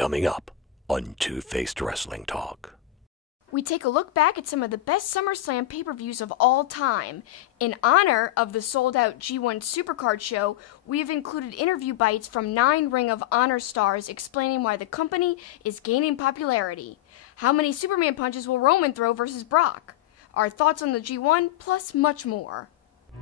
Coming up on Two-Faced Wrestling Talk. We take a look back at some of the best SummerSlam pay-per-views of all time. In honor of the sold-out G1 Supercard show, we have included interview bites from 9 Ring of Honor stars explaining why the company is gaining popularity. How many Superman punches will Roman throw versus Brock? Our thoughts on the G1, plus much more.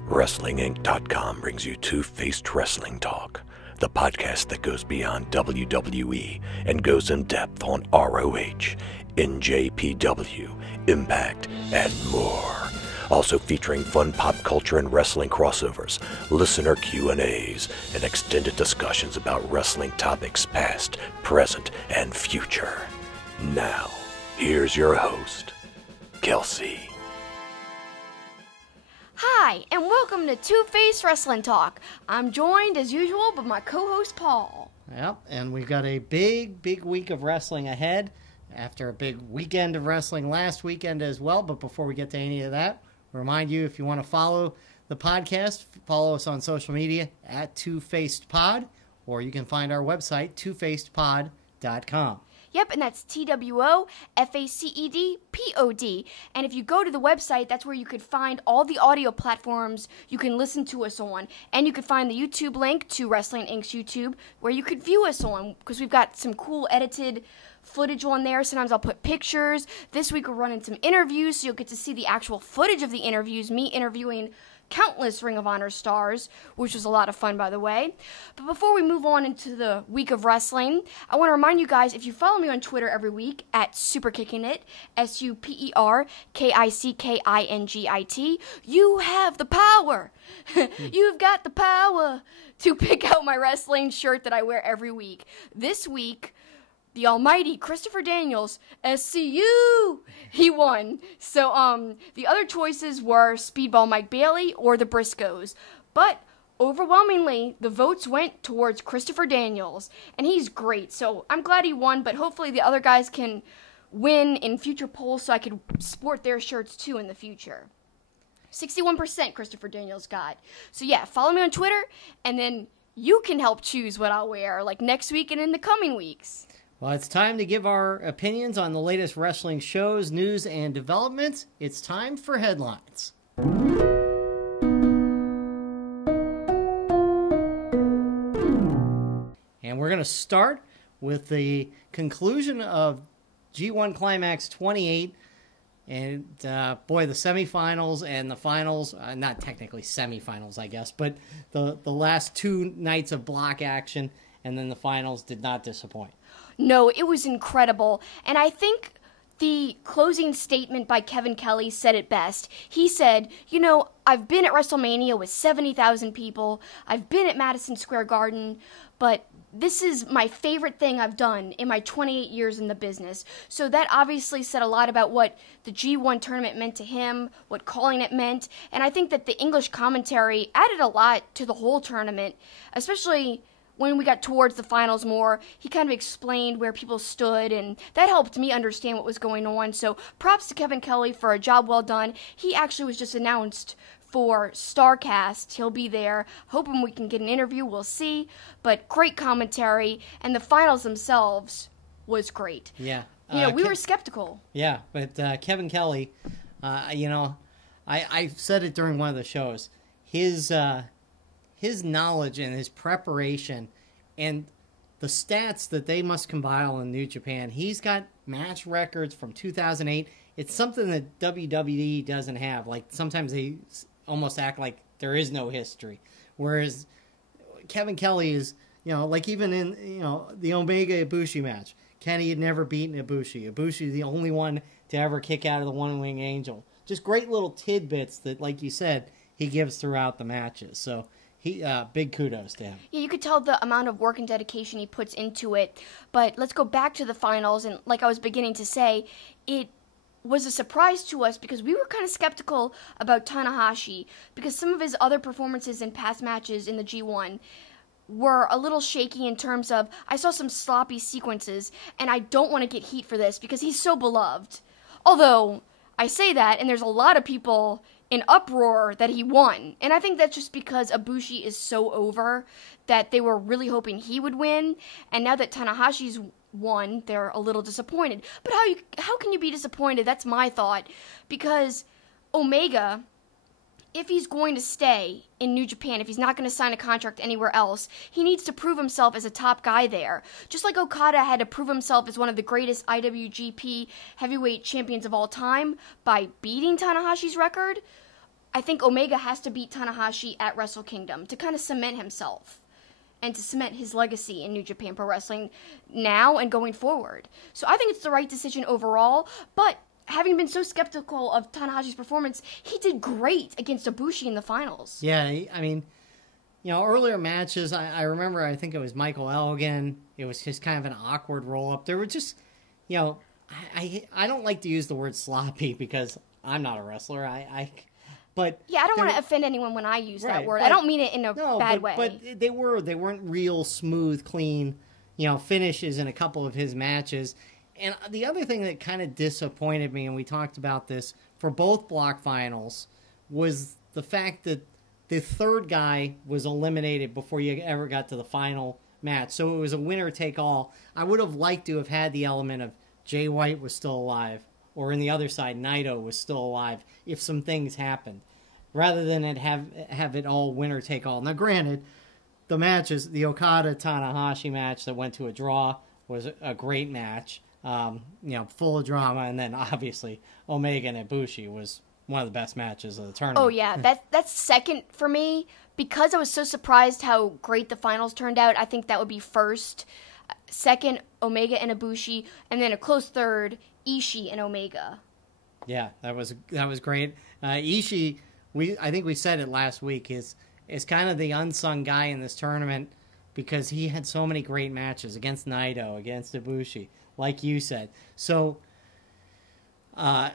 WrestlingINC.com brings you Two-Faced Wrestling Talk, the podcast that goes beyond WWE and goes in depth on ROH, NJPW, Impact, and more. Also featuring fun pop culture and wrestling crossovers, listener Q&As, and extended discussions about wrestling topics past, present, and future. Now, here's your host, Kelsi. Hi, and welcome to Two-Faced Wrestling Talk. I'm joined, as usual, by my co-host, Paul. Yep, and we've got a big week of wrestling ahead after a big weekend of wrestling last weekend as well. But before we get to any of that, remind you, if you want to follow the podcast, follow us on social media at TwoFacedPod, or you can find our website, twofacedpod.com. Yep, and that's TWOFACEDPOD. And if you go to the website, that's where you could find all the audio platforms you can listen to us on. And you could find the YouTube link to WrestlingINC's YouTube, where you could view us on, because we've got some cool edited footage on there. Sometimes I'll put pictures. This week we're running some interviews, so you'll get to see the actual footage of the interviews, me interviewing countless Ring of Honor stars, which was a lot of fun, by the way. But before we move on into the week of wrestling, I want to remind you guys, if you follow me on Twitter every week at SuperKicking It, SuperKickingIt, you have the power. You've got the power to pick out my wrestling shirt that I wear every week. This week, the almighty Christopher Daniels, SCU, he won. So, the other choices were Speedball Mike Bailey or the Briscoes. But, overwhelmingly, the votes went towards Christopher Daniels. And he's great, so I'm glad he won, but hopefully the other guys can win in future polls so I could sport their shirts too in the future. 61% Christopher Daniels got. So yeah, follow me on Twitter, and then you can help choose what I'll wear, like next week and in the coming weeks. Well, it's time to give our opinions on the latest wrestling shows, news, and developments. It's time for headlines. And we're going to start with the conclusion of G1 Climax 28. And, boy, the semifinals and the finals, not technically semifinals, I guess, but the last 2 nights of block action and then the finals did not disappoint. No, it was incredible, and I think the closing statement by Kevin Kelly said it best. He said, you know, I've been at WrestleMania with 70,000 people, I've been at Madison Square Garden, but this is my favorite thing I've done in my 28 years in the business. So that obviously said a lot about what the G1 tournament meant to him, what calling it meant, and I think that the English commentary added a lot to the whole tournament, especially when we got towards the finals more. He kind of explained where people stood, and that helped me understand what was going on. So props to Kevin Kelly for a job well done. He actually was just announced for Starrcast. He'll be there. Hoping we can get an interview. We'll see. But great commentary, and the finals themselves was great. Yeah. We were skeptical. Yeah, but Kevin Kelly, I said it during one of the shows. His knowledge and his preparation and the stats that they must compile in New Japan. He's got match records from 2008. It's something that WWE doesn't have. Like, sometimes they almost act like there is no history. Whereas Kevin Kelly is, like even in, the Omega Ibushi match, Kenny had never beaten Ibushi. Ibushi is the only one to ever kick out of the One-Wing Angel. Just great little tidbits that, like you said, he gives throughout the matches. So, big kudos to him. Yeah, you could tell the amount of work and dedication he puts into it. But let's go back to the finals, and like I was beginning to say, it was a surprise to us because we were kind of skeptical about Tanahashi because some of his other performances in past matches in the G1 were a little shaky in terms of, I saw some sloppy sequences, and I don't want to get heat for this because he's so beloved. Although, I say that, and there's a lot of people in uproar that he won. And I think that's just because Ibushi is so over that they were really hoping he would win. And now that Tanahashi's one, they're a little disappointed. But how can you be disappointed? That's my thought. Because Omega, if he's going to stay in New Japan, if he's not going to sign a contract anywhere else, he needs to prove himself as a top guy there. Just like Okada had to prove himself as one of the greatest IWGP heavyweight champions of all time by beating Tanahashi's record, I think Omega has to beat Tanahashi at Wrestle Kingdom to kind of cement himself and to cement his legacy in New Japan Pro Wrestling now and going forward. So I think it's the right decision overall, but having been so skeptical of Tanahashi's performance, he did great against Ibushi in the finals. Yeah, I mean, earlier matches, I remember, I think it was Michael Elgin. It was just kind of an awkward roll-up. There were just, I don't like to use the word sloppy because I'm not a wrestler. But yeah, I don't want to offend anyone when I use that word. I don't mean it in a bad way. But they weren't real smooth, clean, finishes in a couple of his matches. And the other thing that kind of disappointed me, and we talked about this for both block finals, was the fact that the third guy was eliminated before you ever got to the final match. So it was a winner-take-all. I would have liked to have had the element of Jay White was still alive, or on the other side, Naito was still alive, if some things happened, rather than have it all winner-take-all. Now, granted, the matches, the Okada-Tanahashi match that went to a draw was a great match. Full of drama, and then obviously Omega and Ibushi was one of the best matches of the tournament. Oh yeah, that's second for me because I was so surprised how great the finals turned out. I think that would be first, second Omega and Ibushi, and then a close third Ishii and Omega. Yeah, that was great. Ishii, I think we said it last week, is kind of the unsung guy in this tournament because he had so many great matches against Naito, against Ibushi, like you said. So, I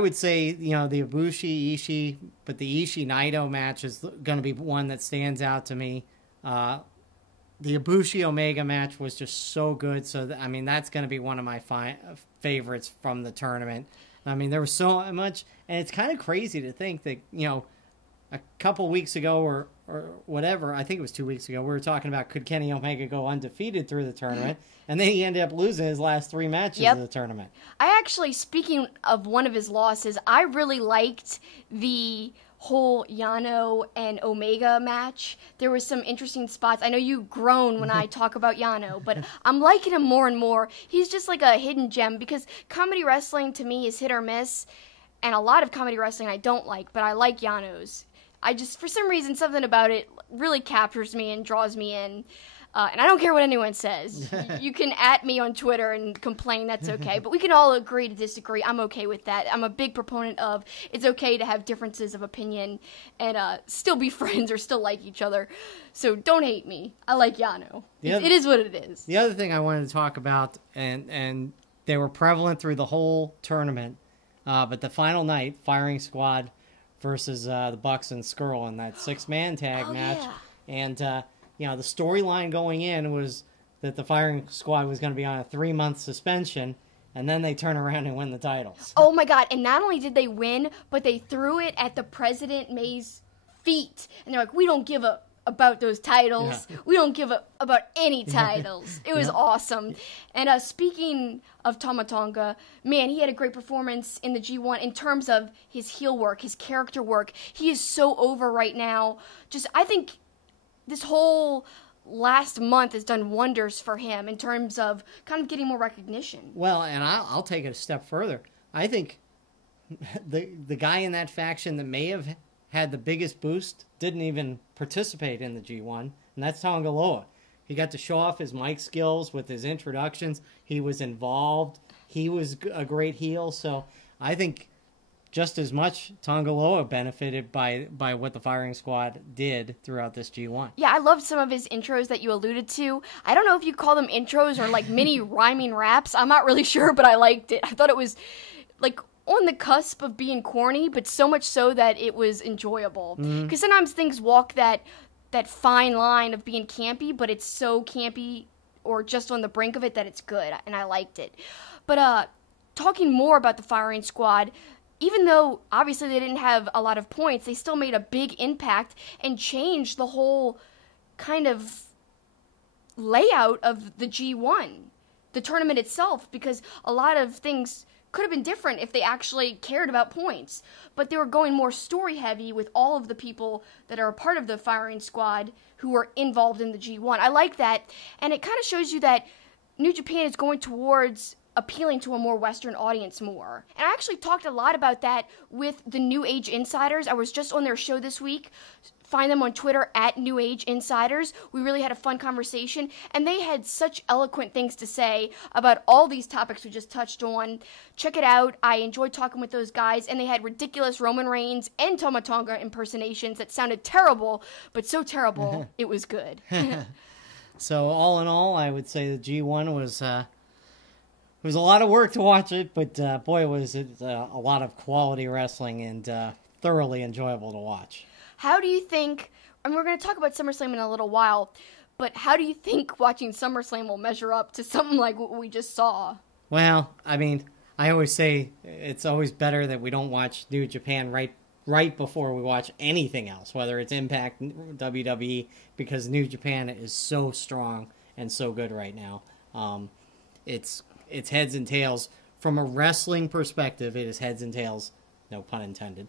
would say, the Ibushi, Ishii, but the Ishii-Naito match is going to be one that stands out to me. The Ibushi-Omega match was just so good. So, that's going to be one of my favorites from the tournament. There was so much, and it's kind of crazy to think that, a couple weeks ago or whatever, I think it was 2 weeks ago, we were talking about could Kenny Omega go undefeated through the tournament, and then he ended up losing his last three matches of the tournament. I actually, speaking of one of his losses, I really liked the whole Yano and Omega match. There was some interesting spots. I know you groan when I talk about Yano, but I'm liking him more and more. He's just like a hidden gem because comedy wrestling to me is hit or miss, and a lot of comedy wrestling I don't like, but I like Yano's. For some reason, something about it really captures me and draws me in. And I don't care what anyone says. You can @ me on Twitter and complain, that's okay. But we can all agree to disagree. I'm okay with that. I'm a big proponent of it's okay to have differences of opinion and still be friends or still like each other. So don't hate me. I like Yano. It is what it is. The other thing I wanted to talk about, and they were prevalent through the whole tournament, but the final night, Firing Squad versus the Bucks and Skrull in that 6-man tag match. Yeah. And, the storyline going in was that the Firing Squad was going to be on a 3-month suspension, and then they turn around and win the titles. Oh, my God. And not only did they win, but they threw it at the President May's feet. And they're like, we don't give a about those titles. Yeah. We don't give a about any titles. It was awesome. And speaking of Tama Tonga, man, he had a great performance in the G1 in terms of his heel work, his character work. He is so over right now. I think this whole last month has done wonders for him in terms of kind of getting more recognition. Well, and I'll take it a step further. I think the guy in that faction that may have had the biggest boost didn't even participate in the G1, and that's Tonga Loa. He got to show off his mic skills with his introductions. He was involved. He was a great heel. So I think just as much Tonga Loa benefited by what the Firing Squad did throughout this G1. Yeah, I loved some of his intros that you alluded to. I don't know if you call them intros or like mini rhyming raps. I'm not really sure, but I liked it. I thought it was like on the cusp of being corny, but so much so that it was enjoyable. Because sometimes things walk that fine line of being campy, but it's so campy or just on the brink of it that it's good, and I liked it. But talking more about the Firing Squad, even though obviously they didn't have a lot of points, they still made a big impact and changed the whole kind of layout of the G1. the tournament itself, because a lot of things could have been different if they actually cared about points. But they were going more story heavy with all of the people that are a part of the firing squad who are involved in the G1. I like that, and it kind of shows you that New Japan is going towards appealing to a more Western audience more. And I actually talked a lot about that with the New Age Insiders. I was just on their show this week. Find them on Twitter at New Age Insiders. We really had a fun conversation, and they had such eloquent things to say about all these topics we just touched on. Check it out. I enjoyed talking with those guys, and they had ridiculous Roman Reigns and Tama Tonga impersonations that sounded terrible, but so terrible, it was good. So all in all, I would say the G1 was it was a lot of work to watch it, but boy, was it a lot of quality wrestling and thoroughly enjoyable to watch. How do you think, and we're going to talk about SummerSlam in a little while, but how do you think watching SummerSlam will measure up to something like what we just saw? Well, I mean, I always say it's always better that we don't watch New Japan right before we watch anything else, whether it's Impact, WWE, because New Japan is so strong and so good right now. It's heads and tails. From a wrestling perspective, it is heads and tails, no pun intended,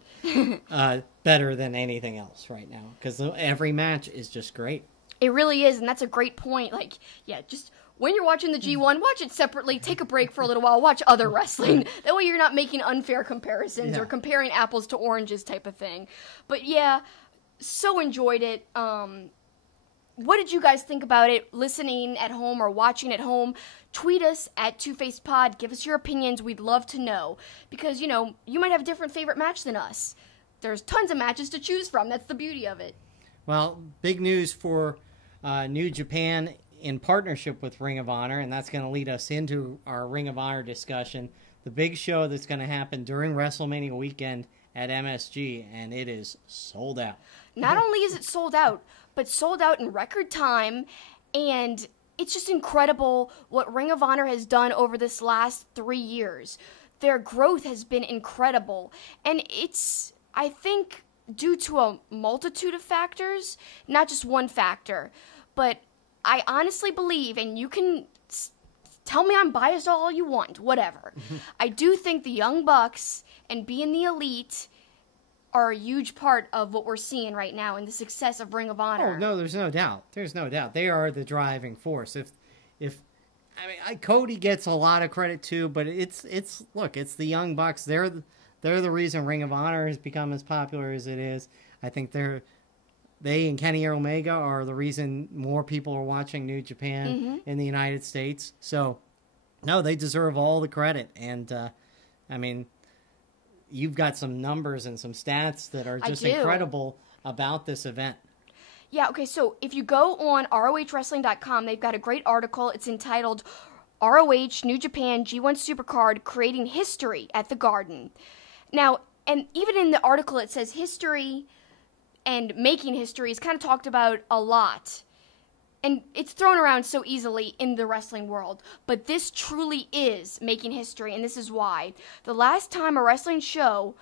better than anything else right now, because every match is just great. It really is, and that's a great point. Like, yeah, just when you're watching the G1, watch it separately, take a break for a little while, watch other wrestling. That way you're not making unfair comparisons or comparing apples to oranges type of thing. But yeah, so enjoyed it. What did you guys think about it, listening at home or watching at home? Tweet us at TwoFacedPod. Give us your opinions. We'd love to know. Because, you know, you might have a different favorite match than us. There's tons of matches to choose from. That's the beauty of it. Well, big news for New Japan in partnership with Ring of Honor, and that's going to lead us into our Ring of Honor discussion. The big show that's going to happen during WrestleMania weekend at MSG, and it is sold out. Not only is it sold out, but sold out in record time, and it's just incredible what Ring of Honor has done over this last 3 years. Their growth has been incredible, and it's, I think, due to a multitude of factors, not just one factor, but I honestly believe, and you can tell me I'm biased all you want, whatever. I do think the Young Bucks and being the elite are a huge part of what we're seeing right now in the success of Ring of Honor. Oh, no, there's no doubt. There's no doubt. They are the driving force. If I mean, Cody gets a lot of credit too, but it's the Young Bucks. They're the reason Ring of Honor has become as popular as it is. I think they and Kenny Omega are the reason more people are watching New Japan in the United States. So, no, they deserve all the credit. And, I mean, you've got some numbers and some stats that are just incredible about this event. Yeah, okay, so if you go on ROHWrestling.com, they've got a great article. It's entitled ROH New Japan G1 Supercard Creating History at the Garden. Now, and even in the article it says history and making history is kind of talked about a lot. And it's thrown around so easily in the wrestling world. But this truly is making history, and this is why. The last time a wrestling show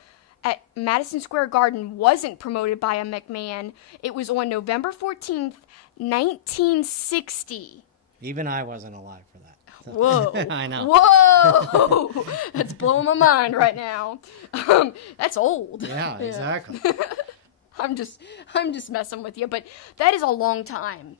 at Madison Square Garden wasn't promoted by a McMahon, it was on November 14th, 1960. Even I wasn't alive for that. Whoa. I know. Whoa! That's blowing my mind right now. That's old. Yeah, exactly. I'm just messing with you, but that is a long time.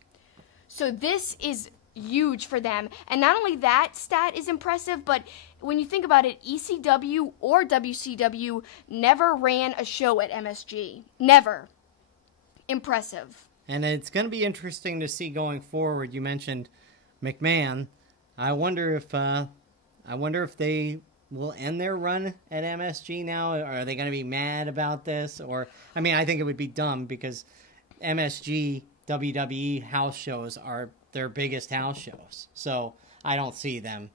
So this is huge for them. And not only that stat is impressive, but when you think about it, ECW or WCW never ran a show at MSG. Never. Impressive. And it's going to be interesting to see going forward. You mentioned McMahon. I wonder if they will end their run at MSG now. Are they going to be mad about this? Or, I mean, I think it would be dumb because MSG WWE house shows are their biggest house shows. So I don't see them,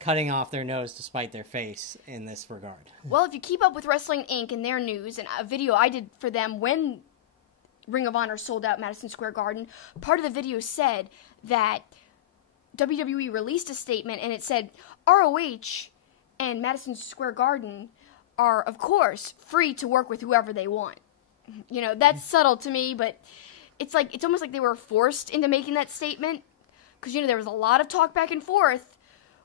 cutting off their nose to spite their face in this regard. Well, if you keep up with Wrestling Inc. and their news, and a video I did for them when Ring of Honor sold out Madison Square Garden, part of the video said that WWE released a statement, and it said, ROH and Madison Square Garden are, of course, free to work with whoever they want. That's subtle to me, but it's almost like they were forced into making that statement, because, there was a lot of talk back and forth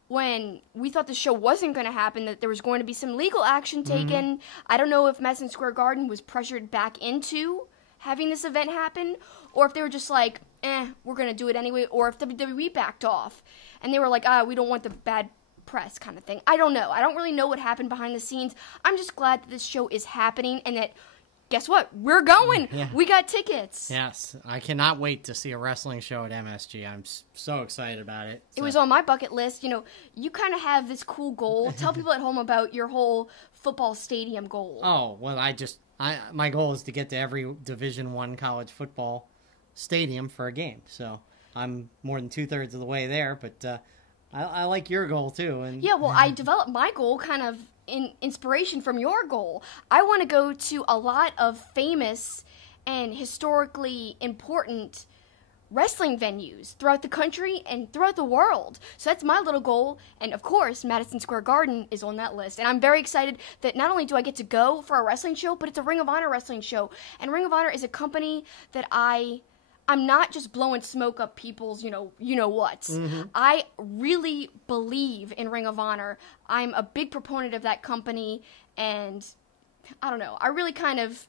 when we thought the show wasn't going to happen, that there was going to be some legal action taken. I don't know if Madison Square Garden was pressured back into having this event happen, or if they were just like, we're going to do it anyway, or if WWE backed off and they were like, we don't want the bad press kind of thing. I don't know. I don't really know what happened behind the scenes. I'm just glad that this show is happening and that, guess what? We're going. Yeah. We got tickets. Yes. I cannot wait to see a wrestling show at MSG. I'm so excited about it. It was on my bucket list. You kind of have this cool goal. Tell people at home about your whole football stadium goal. Oh, well, my goal is to get to every Division I college football stadium for a game. So I'm more than 2/3 of the way there, but I like your goal too. And yeah, well, I developed my goal kind of in inspiration from your goal. I want to go to a lot of famous and historically important wrestling venues throughout the country and throughout the world. So that's my little goal, and of course Madison Square Garden is on that list. And I'm very excited that not only do I get to go for a wrestling show, but it's a Ring of Honor wrestling show. And Ring of Honor is a company that I'm not just blowing smoke up people's, whats. I really believe in Ring of Honor. I'm a big proponent of that company, and I don't know. I really kind of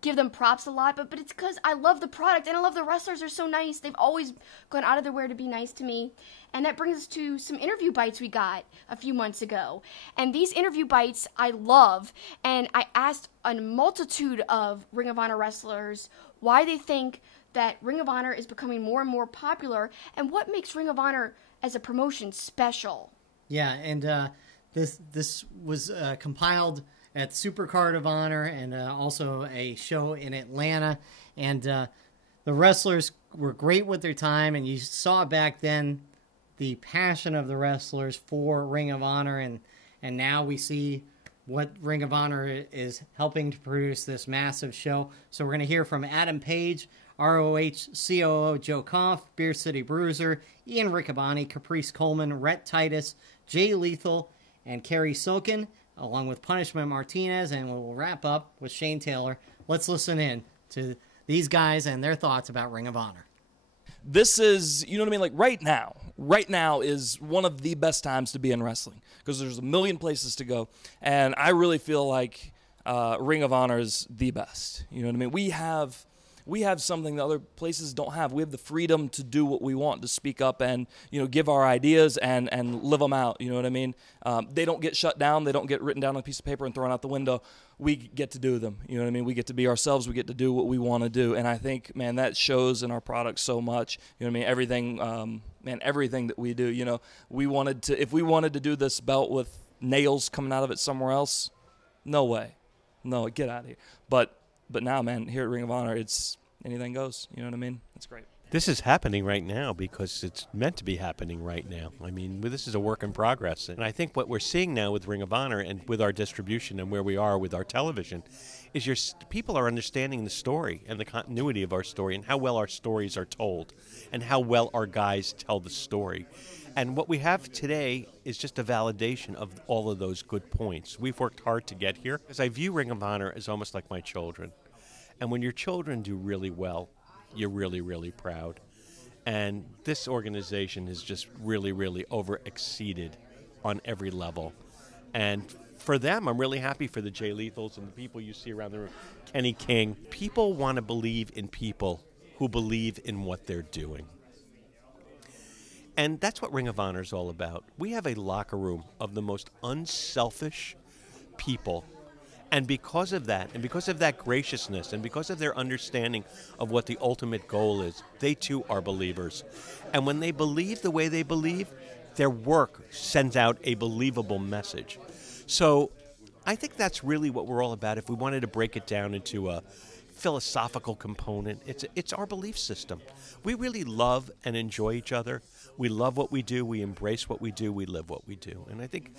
give them props a lot, but it's because I love the product, and I love the wrestlers. They're so nice. They've always gone out of their way to be nice to me. And that brings us to some interview bites we got a few months ago. And these interview bites I love, and I asked a multitude of Ring of Honor wrestlers why they think that Ring of Honor is becoming more and more popular, and what makes Ring of Honor as a promotion special. Yeah, and this was compiled at Supercard of Honor, and also a show in Atlanta, and the wrestlers were great with their time, and you saw back then the passion of the wrestlers for Ring of Honor, and now we see what Ring of Honor is helping to produce this massive show. So we're going to hear from Adam Page, ROH COO Joe Koff, Beer City Bruiser, Ian Riccaboni, Caprice Coleman, Rhett Titus, Jay Lethal, and Cary Silkin, along with Punishment Martinez, and we'll wrap up with Shane Taylor. Let's listen in to these guys and their thoughts about Ring of Honor. This is, like right now is one of the best times to be in wrestling because there's a million places to go, and I really feel like Ring of Honor is the best. You know what I mean? We have something that other places don't have. We have the freedom to do what we want, to speak up and, give our ideas and live them out. You know what I mean? They don't get shut down. They don't get written down on a piece of paper and thrown out the window. We get to do them. You know what I mean? We get to be ourselves. We get to do what we want to do. And I think, man, that shows in our product so much. You know what I mean? Everything, everything that we do, if we wanted to do this belt with nails coming out of it somewhere else, no way. No, get out of here. But now, man, here at Ring of Honor, it's anything goes. You know what I mean? It's great. This is happening right now because it's meant to be happening right now. I mean, this is a work in progress. And I think what we're seeing now with Ring of Honor and with our distribution and where we are with our television is people are understanding the story and the continuity of our story and how well our stories are told and how well our guys tell the story. And what we have today is just a validation of all of those good points. We've worked hard to get here because I view Ring of Honor as almost like my children. And when your children do really well, you're really, really proud. And this organization has just really, really over-exceeded on every level. And for them, I'm really happy for the Jay Lethals and the people you see around the room. Kenny King. People want to believe in people who believe in what they're doing. And that's what Ring of Honor is all about. We have a locker room of the most unselfish people. And because of that, and because of that graciousness, and because of their understanding of what the ultimate goal is, they too are believers. And when they believe the way they believe, their work sends out a believable message. So I think that's really what we're all about. If we wanted to break it down into a philosophical component, it's our belief system. We really love and enjoy each other. We love what we do. We embrace what we do. We live what we do. And I think,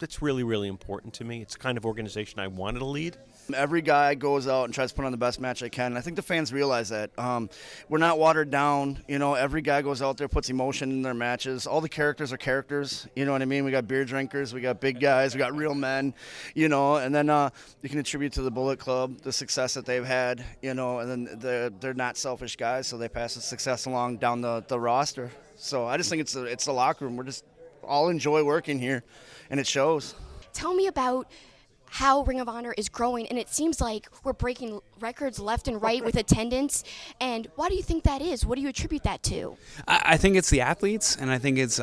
that's really, really important to me. It's the kind of organization I wanted to lead, Every guy goes out and tries to put on the best match they can. And I think the fans realize that. We're not watered down. You know, every guy goes out there, puts emotion in their matches. All the characters are characters. You know what I mean? We got beer drinkers, we got big guys, we got real men, you know. And then you can attribute to the Bullet Club the success that they've had, you know. And then they're not selfish guys, so they pass the success along down the roster. So I just think it's the locker room. We're just all enjoy working here, and it shows. Tell me about how Ring of Honor is growing, and it seems like we're breaking records left and right with attendance. And why do you think that is? What do you attribute that to? I think it's the athletes, and I think it's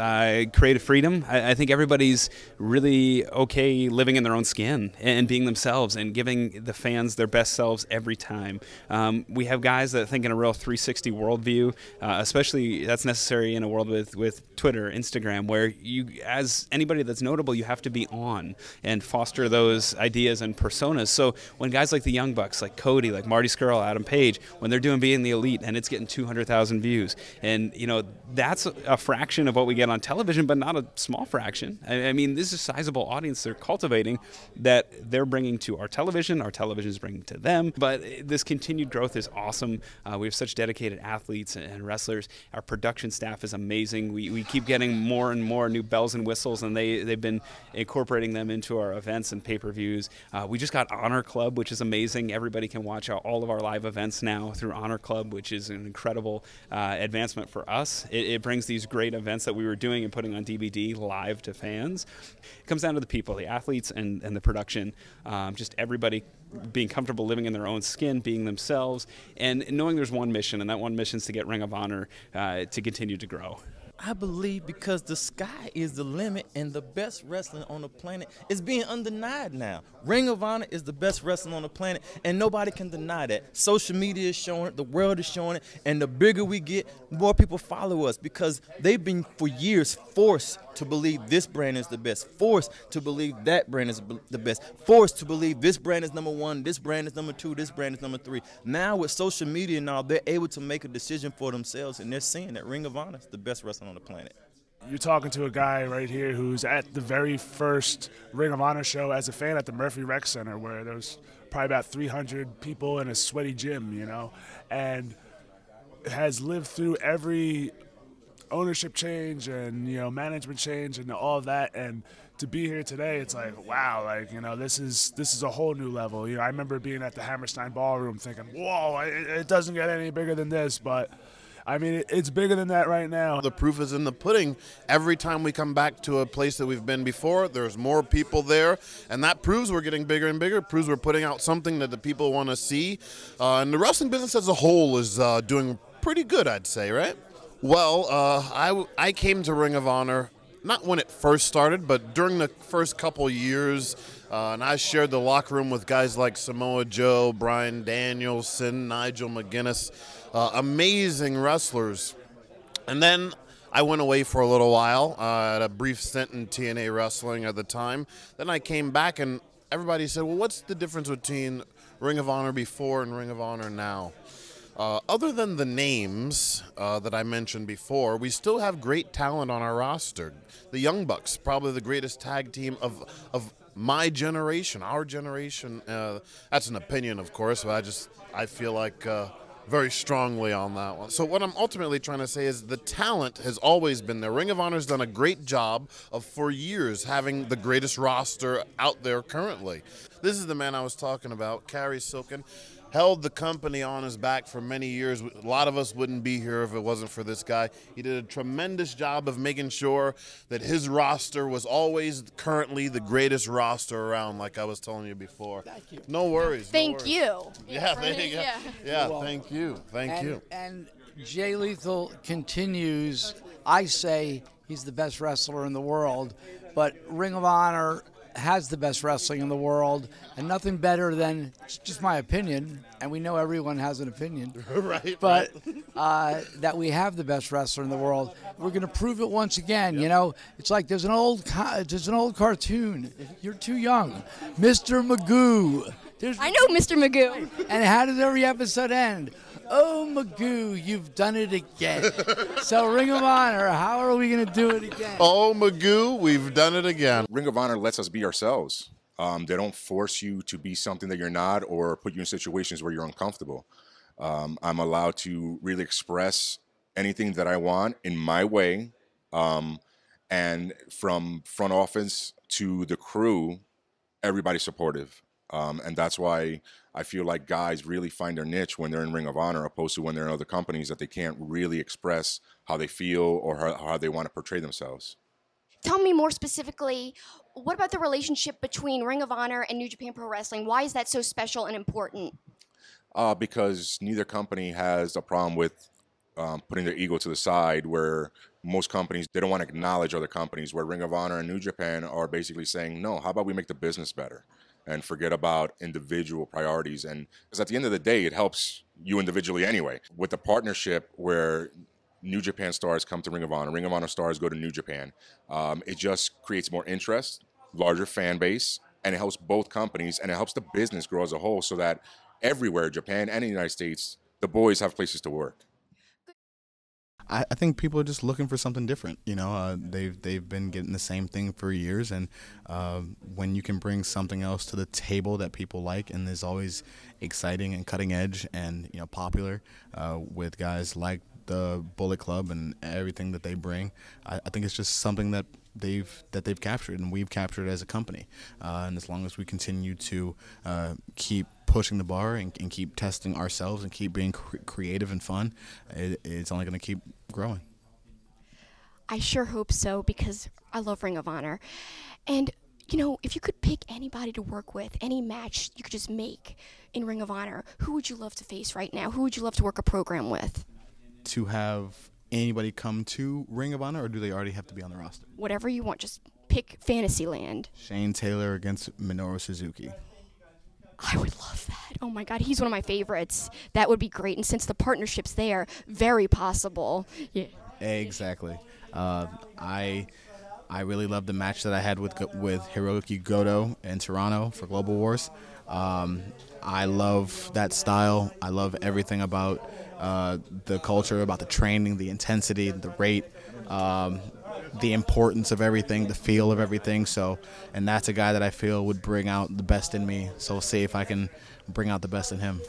creative freedom. I think everybody's really okay living in their own skin and being themselves and giving the fans their best selves every time. We have guys that think in a real 360 worldview, especially that's necessary in a world with Twitter, Instagram, where you, as anybody that's notable, you have to be on and foster those ideas and personas. So when guys like the Young Bucks, like Cody, like Marty Scurll, Adam Page, when they're doing Being the Elite and it's getting 200,000 views, and you know that's a fraction of what we get on television, but not a small fraction. I mean, this is a sizable audience they're cultivating that they're bringing to our television is bringing to them. But this continued growth is awesome. We have such dedicated athletes and wrestlers. Our production staff is amazing. We keep getting more and more new bells and whistles, and they've been incorporating them into our events and pay-per-views. We just got Honor Club, which is amazing. Everybody can watch all of our live events now through Honor Club, which is an incredible advancement for us. It brings these great events that we were doing and putting on DVD live to fans. It comes down to the people, the athletes, and the production. Just everybody being comfortable living in their own skin, being themselves, and knowing there's one mission, and that one mission is to get Ring of Honor to continue to grow. I believe because the sky is the limit and the best wrestling on the planet is being undenied now. Ring of Honor is the best wrestling on the planet, and nobody can deny that. Social media is showing it, the world is showing it, and the bigger we get, the more people follow us because they've been for years forced to believe this brand is the best, forced to believe that brand is the best, forced to believe this brand is number one, this brand is number two, this brand is number three. Now with social media now, they're able to make a decision for themselves, and they're seeing that Ring of Honor is the best wrestling on the planet. You're talking to a guy right here who's at the very first Ring of Honor show as a fan at the Murphy Rec Center, where there's probably about 300 people in a sweaty gym, you know, and has lived through every ownership change and, you know, management change and all of that. And to be here today, it's like, wow, like, you know, this is a whole new level. You know, I remember being at the Hammerstein Ballroom thinking, whoa, it doesn't get any bigger than this, but I mean, it's bigger than that right now. The proof is in the pudding. Every time we come back to a place that we've been before, there's more people there, and that proves we're getting bigger and bigger, proves we're putting out something that the people want to see. And the wrestling business as a whole is doing pretty good, I'd say, right? Well, I came to Ring of Honor, not when it first started, but during the first couple years, and I shared the locker room with guys like Samoa Joe, Bryan Danielson, Nigel McGuinness, amazing wrestlers. And then I went away for a little while, at a brief stint in TNA Wrestling at the time. Then I came back and everybody said, well, what's the difference between Ring of Honor before and Ring of Honor now? Other than the names that I mentioned before, we still have great talent on our roster. The Young Bucks, probably the greatest tag team of my generation, our generation. That's an opinion, of course, but I feel like very strongly on that one. So what I'm ultimately trying to say is the talent has always been there. Ring of Honor's done a great job of, for years, having the greatest roster out there currently. This is the man I was talking about, Cary Silkin. Held the company on his back for many years. A lot of us wouldn't be here if it wasn't for this guy. He did a tremendous job of making sure that his roster was always currently the greatest roster around, like I was telling you before. Thank you. No worries. Thank you. Yeah, thank you. Yeah, thank you. Thank you. And Jay Lethal continues. I say he's the best wrestler in the world, but Ring of Honor has the best wrestling in the world, and nothing better than, it's just my opinion, and we know everyone has an opinion, right? But that we have the best wrestler in the world. We're going to prove it once again. Yep. You know, it's like there's an old cartoon. You're too young, Mr. Magoo. I know Mr. Magoo. And how does every episode end? Oh, Magoo, you've done it again. So, Ring of Honor, how are we going to do it again? Oh, Magoo, we've done it again. Ring of Honor lets us be ourselves. They don't force you to be something that you're not or put you in situations where you're uncomfortable. I'm allowed to really express anything that I want in my way. And from front office to the crew, everybody's supportive. And that's why I feel like guys really find their niche when they're in Ring of Honor, opposed to when they're in other companies that they can't really express how they feel or how they want to portray themselves. Tell me more specifically, what about the relationship between Ring of Honor and New Japan Pro Wrestling? Why is that so special and important? Because neither company has a problem with putting their ego to the side, where most companies, they don't want to acknowledge other companies, where Ring of Honor and New Japan are basically saying, no, how about we make the business better and forget about individual priorities? And because at the end of the day, it helps you individually anyway. With the partnership where New Japan stars come to Ring of Honor stars go to New Japan, it just creates more interest, larger fan base, and it helps both companies, and it helps the business grow as a whole, so that everywhere, Japan and the United States, the boys have places to work. I think people are just looking for something different. You know, they've been getting the same thing for years, and when you can bring something else to the table that people like, and is always exciting and cutting edge and, you know, popular, with guys like the Bullet Club and everything that they bring, I think it's just something that they've captured and we've captured as a company. And as long as we continue to keep pushing the bar and keep testing ourselves and keep being creative and fun, it's only going to keep growing. I sure hope so, because I love Ring of Honor. And, you know, if you could pick anybody to work with, any match you could just make in Ring of Honor, who would you love to face right now? Who would you love to work a program with? To have anybody come to Ring of Honor, or do they already have to be on the roster? Whatever you want, just pick Fantasyland. Shane Taylor against Minoru Suzuki. I would love that. Oh my God, he's one of my favorites. That would be great. And since the partnership's there, very possible. Yeah. Exactly. I really loved the match that I had with Hiroki Goto in Toronto for Global Wars. I love that style. I love everything about the culture, about the training, the intensity, the rate, the importance of everything, the feel of everything. So, and that's a guy that I feel would bring out the best in me. So we'll see if I can bring out the best in him.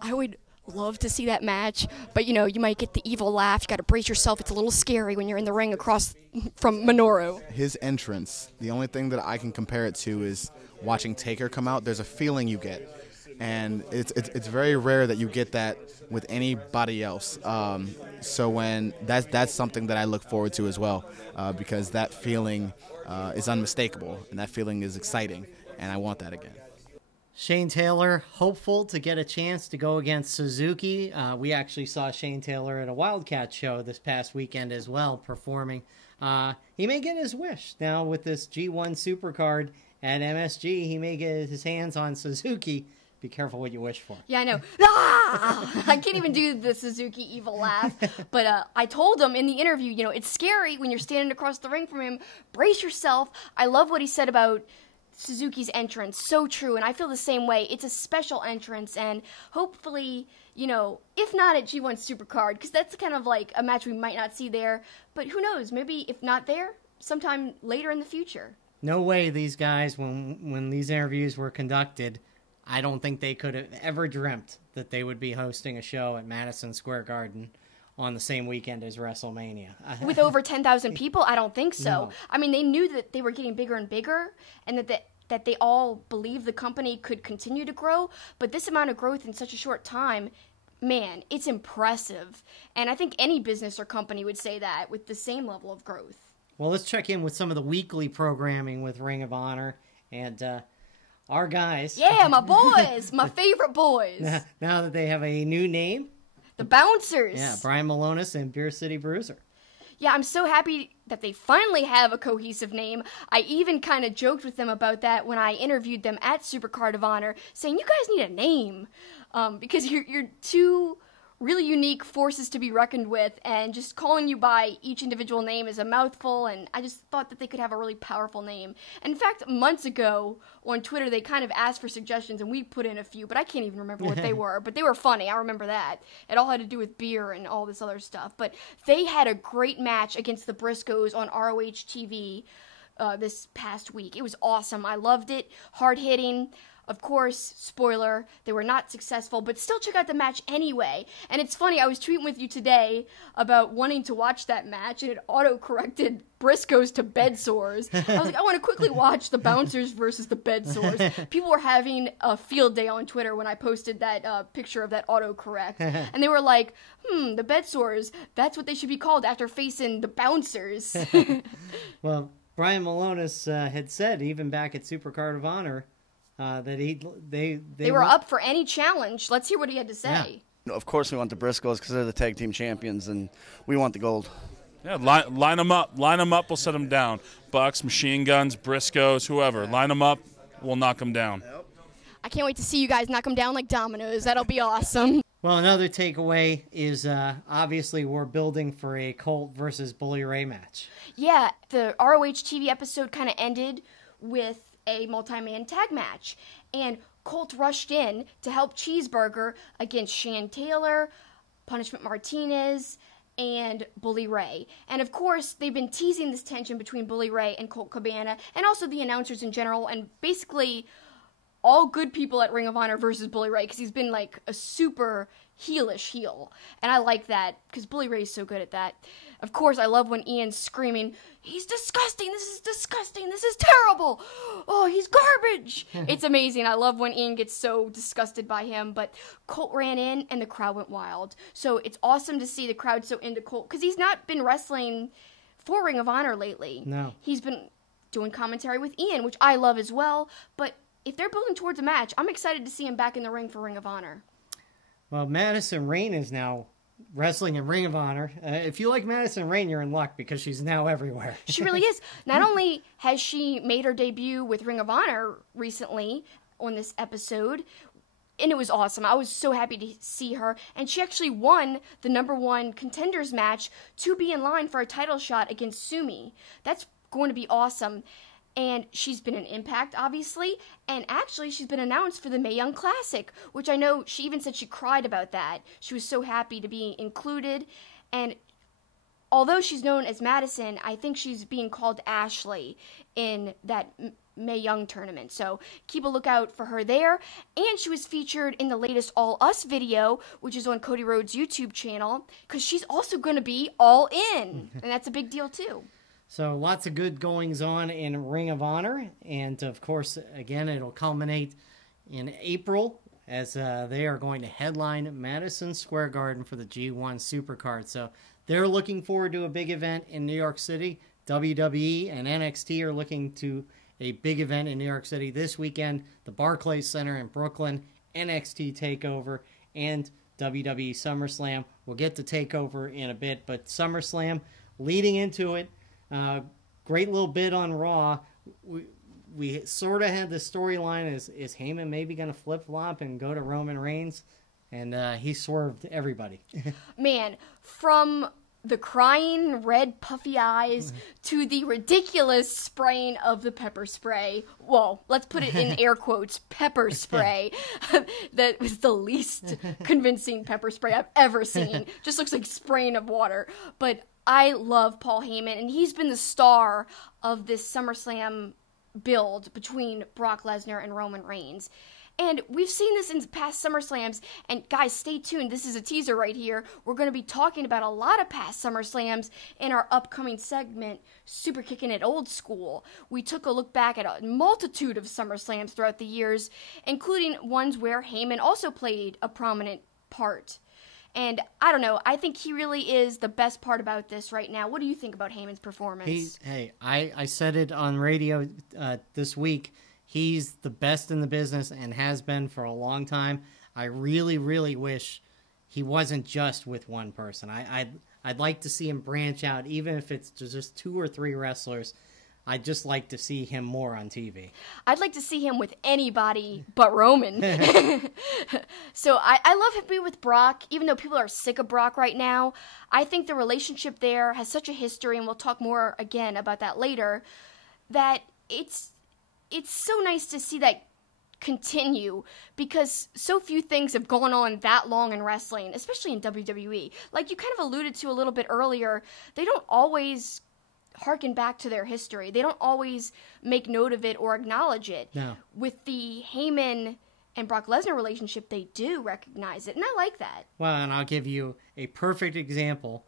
I would love to see that match, but you know, you might get the evil laugh. You got to brace yourself. It's a little scary when you're in the ring across from Minoru. His entrance, the only thing that I can compare it to is watching Taker come out. There's a feeling you get, and it's very rare that you get that with anybody else. So when that's something that I look forward to as well, because that feeling is unmistakable, and that feeling is exciting, and I want that again. Shane Taylor, hopeful to get a chance to go against Suzuki. We actually saw Shane Taylor at a Wildcat show this past weekend as well, performing. He may get his wish now with this G1 Supercard at MSG. He may get his hands on Suzuki. Be careful what you wish for. Yeah, I know. Ah! I can't even do the Suzuki evil laugh. But I told him in the interview, you know, it's scary when you're standing across the ring from him. Brace yourself. I love what he said about Suzuki's entrance. So true. And I feel the same way. It's a special entrance. And hopefully, you know, if not at G1 Supercard, because that's kind of like a match we might not see there. But who knows? Maybe if not there, sometime later in the future. No way these guys, when these interviews were conducted, I don't think they could have ever dreamt that they would be hosting a show at Madison Square Garden on the same weekend as WrestleMania. With over 10,000 people? I don't think so. No. I mean, they knew that they were getting bigger and bigger, and that they all believed the company could continue to grow, but this amount of growth in such a short time, man, it's impressive. And I think any business or company would say that with the same level of growth. Well, let's check in with some of the weekly programming with Ring of Honor and our guys. Yeah, my boys, my favorite boys. Now that they have a new name. The Bouncers. Yeah, Brian Malonis and Beer City Bruiser. Yeah, I'm so happy that they finally have a cohesive name. I even kind of joked with them about that when I interviewed them at Supercard of Honor, saying, you guys need a name, because you're two really unique forces to be reckoned with, and just calling you by each individual name is a mouthful, and I just thought that they could have a really powerful name. And in fact, months ago on Twitter, they kind of asked for suggestions, and we put in a few, but I can't even remember what they were, but they were funny. I remember that. It all had to do with beer and all this other stuff, but they had a great match against the Briscoes on ROH TV this past week. It was awesome. I loved it. Hard hitting. Of course, spoiler, they were not successful, but still check out the match anyway. And it's funny, I was tweeting with you today about wanting to watch that match, and it auto-corrected Briscoes to bed sores. I was like, I want to quickly watch the Bouncers versus the bed sores. People were having a field day on Twitter when I posted that picture of that autocorrect. And they were like, the bed sores, that's what they should be called after facing the Bouncers. Well, Brian Malonis had said, even back at Supercard of Honor, that they were up for any challenge. Let's hear what he had to say. Yeah. Of course we want the Briscoes because they're the tag team champions, and we want the gold. Yeah, line them up. Line them up, we'll set them down. Bucks, Machine Guns, Briscoes, whoever. Line them up, we'll knock them down. Yep. I can't wait to see you guys knock them down like dominoes. That'll be awesome. Well, another takeaway is obviously we're building for a Colt versus Bully Ray match. Yeah, the ROH TV episode kind of ended with a multi-man tag match, and Colt rushed in to help Cheeseburger against Shan Taylor, Punishment Martinez, and Bully Ray. And of course, they've been teasing this tension between Bully Ray and Colt Cabana, and also the announcers in general, and basically all good people at Ring of Honor versus Bully Ray, because he's been like a super heelish heel. And I like that, because Bully Ray's so good at that. Of course, I love when Ian's screaming, "He's disgusting, this is disgusting, this is terrible, oh, he's garbage." It's amazing. I love when Ian gets so disgusted by him, but Colt ran in and the crowd went wild. So it's awesome to see the crowd so into Colt, because he's not been wrestling for Ring of Honor lately. No. He's been doing commentary with Ian, which I love as well, but if they're building towards a match, I'm excited to see him back in the ring for Ring of Honor. Well, Madison Rayne is now wrestling in Ring of Honor. If you like Madison Rayne, you're in luck because she's now everywhere. She really is. Not only has she made her debut with Ring of Honor recently on this episode, and it was awesome. I was so happy to see her. And she actually won the #1 contenders match to be in line for a title shot against Sumi. That's going to be awesome. And she's been in Impact, obviously, and actually she's been announced for the Mae Young Classic, which I know she even said she cried about that. She was so happy to be included, and although she's known as Madison, I think she's being called Ashley in that Mae Young tournament, so keep a lookout for her there. And she was featured in the latest All Us video, which is on Cody Rhodes' YouTube channel, because she's also going to be all in, and that's a big deal too. So lots of good goings on in Ring of Honor. And, of course, again, it'll culminate in April as they are going to headline Madison Square Garden for the G1 Supercard. So they're looking forward to a big event in New York City. WWE and NXT are looking to a big event in New York City this weekend. The Barclays Center in Brooklyn, NXT TakeOver, and WWE SummerSlam. We'll get to TakeOver in a bit, but SummerSlam leading into it. Great little bit on Raw. We sort of had the storyline is Heyman maybe going to flip-flop and go to Roman Reigns, and he swerved everybody. Man, from the crying red puffy eyes to the ridiculous spraying of the pepper spray. Well, let's put it in air quotes, pepper spray. That was the least convincing pepper spray I've ever seen. Just looks like spraying of water. But I love Paul Heyman, and he's been the star of this SummerSlam build between Brock Lesnar and Roman Reigns. And we've seen this in past SummerSlams, and guys, stay tuned. This is a teaser right here. We're going to be talking about a lot of past SummerSlams in our upcoming segment, SuperKicking It Old School. We took a look back at a multitude of SummerSlams throughout the years, including ones where Heyman also played a prominent part. And I don't know, I think he really is the best part about this right now. What do you think about Heyman's performance? I said it on radio this week. He's the best in the business and has been for a long time. I really, really wish he wasn't just with one person. I'd like to see him branch out, even if it's just 2 or 3 wrestlers. I'd just like to see him more on TV. I'd like to see him with anybody but Roman. So I love him being with Brock, even though people are sick of Brock right now. I think the relationship there has such a history, and we'll talk more again about that later, that it's so nice to see that continue, because so few things have gone on that long in wrestling, especially in WWE. Like you kind of alluded to a little bit earlier, they don't always harken back to their history. They don't always make note of it or acknowledge it. No. With the Heyman and Brock Lesnar relationship, they do recognize it, and I like that. Well, and I'll give you a perfect example.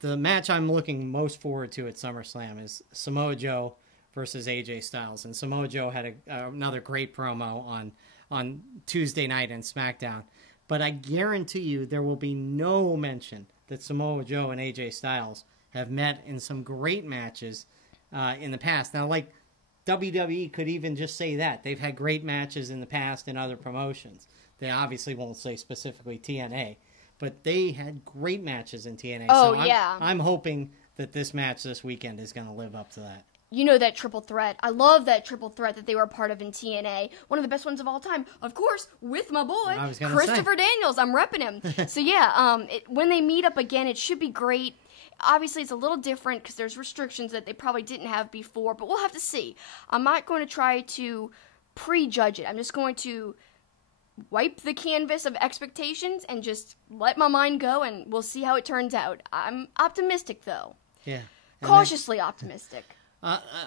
The match I'm looking most forward to at SummerSlam is Samoa Joe versus AJ Styles, and Samoa Joe had another great promo on Tuesday night in SmackDown. But I guarantee you there will be no mention that Samoa Joe and AJ Styles have met in some great matches in the past. Now, like, WWE could even just say that. They've had great matches in the past in other promotions. They obviously won't say specifically TNA, but they had great matches in TNA. Oh, so yeah. I'm hoping that this match this weekend is going to live up to that. You know that triple threat. I love that triple threat that they were a part of in TNA. One of the best ones of all time. Of course, with my boy, Christopher Daniels. I'm repping him. So, yeah, when they meet up again, it should be great. Obviously, it's a little different because there's restrictions that they probably didn't have before, but we'll have to see. I'm not going to try to prejudge it. I'm just going to wipe the canvas of expectations and just let my mind go, and we'll see how it turns out. I'm optimistic, though. Yeah. Cautiously optimistic.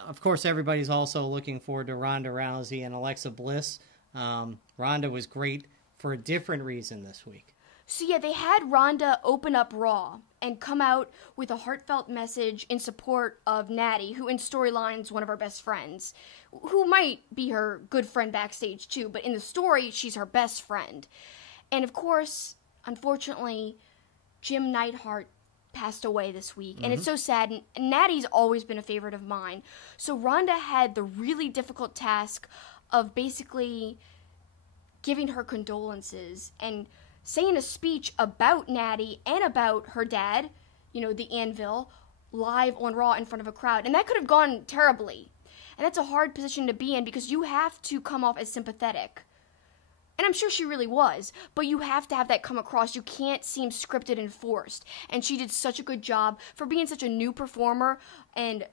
Of course, everybody's also looking forward to Ronda Rousey and Alexa Bliss. Ronda was great for a different reason this week. So yeah, they had Ronda open up Raw and come out with a heartfelt message in support of Natty, who in storyline's one of her best friends, who might be her good friend backstage too, but in the story, she's her best friend. And of course, unfortunately, Jim Neidhart passed away this week, and it's so sad, and Natty's always been a favorite of mine. So Ronda had the really difficult task of basically giving her condolences and saying a speech about Natty and about her dad, you know, the Anvil, live on Raw in front of a crowd. And that could have gone terribly. And that's a hard position to be in because you have to come off as sympathetic. And I'm sure she really was, but you have to have that come across. You can't seem scripted and forced. And she did such a good job for being such a new performer and,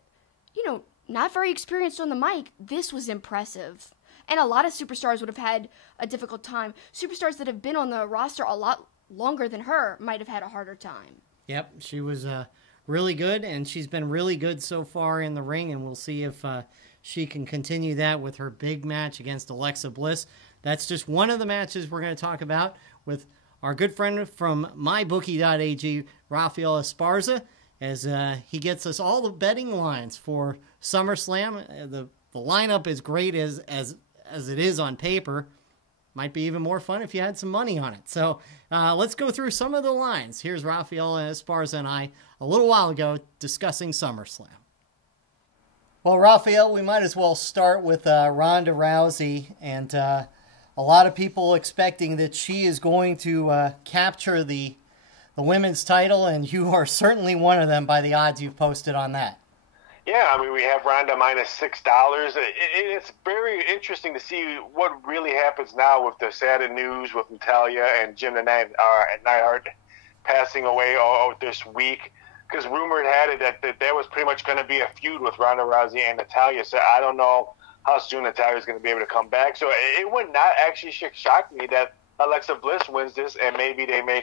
you know, not very experienced on the mic. This was impressive. And a lot of superstars would have had a difficult time. Superstars that have been on the roster a lot longer than her might have had a harder time. Yep, she was really good, and she's been really good so far in the ring, and we'll see if she can continue that with her big match against Alexa Bliss. That's just one of the matches we're going to talk about with our good friend from mybookie.ag, Raphael Esparza, as he gets us all the betting lines for SummerSlam. The lineup is great as it is on paper. Might be even more fun if you had some money on it. So let's go through some of the lines. Here's Raphael Esparza and I a little while ago discussing SummerSlam. Well, Raphael, we might as well start with Ronda Rousey, and a lot of people expecting that she is going to capture the women's title, and you are certainly one of them by the odds you've posted on that. Yeah, I mean, we have Ronda minus $6. It's very interesting to see what really happens now with the sad news with Natalya and Jim Neidhart passing away this week. Because rumor had it that there was pretty much going to be a feud with Ronda Rousey and Natalya. So I don't know how soon Natalya is going to be able to come back. So it would not actually shock me that Alexa Bliss wins this, and maybe they make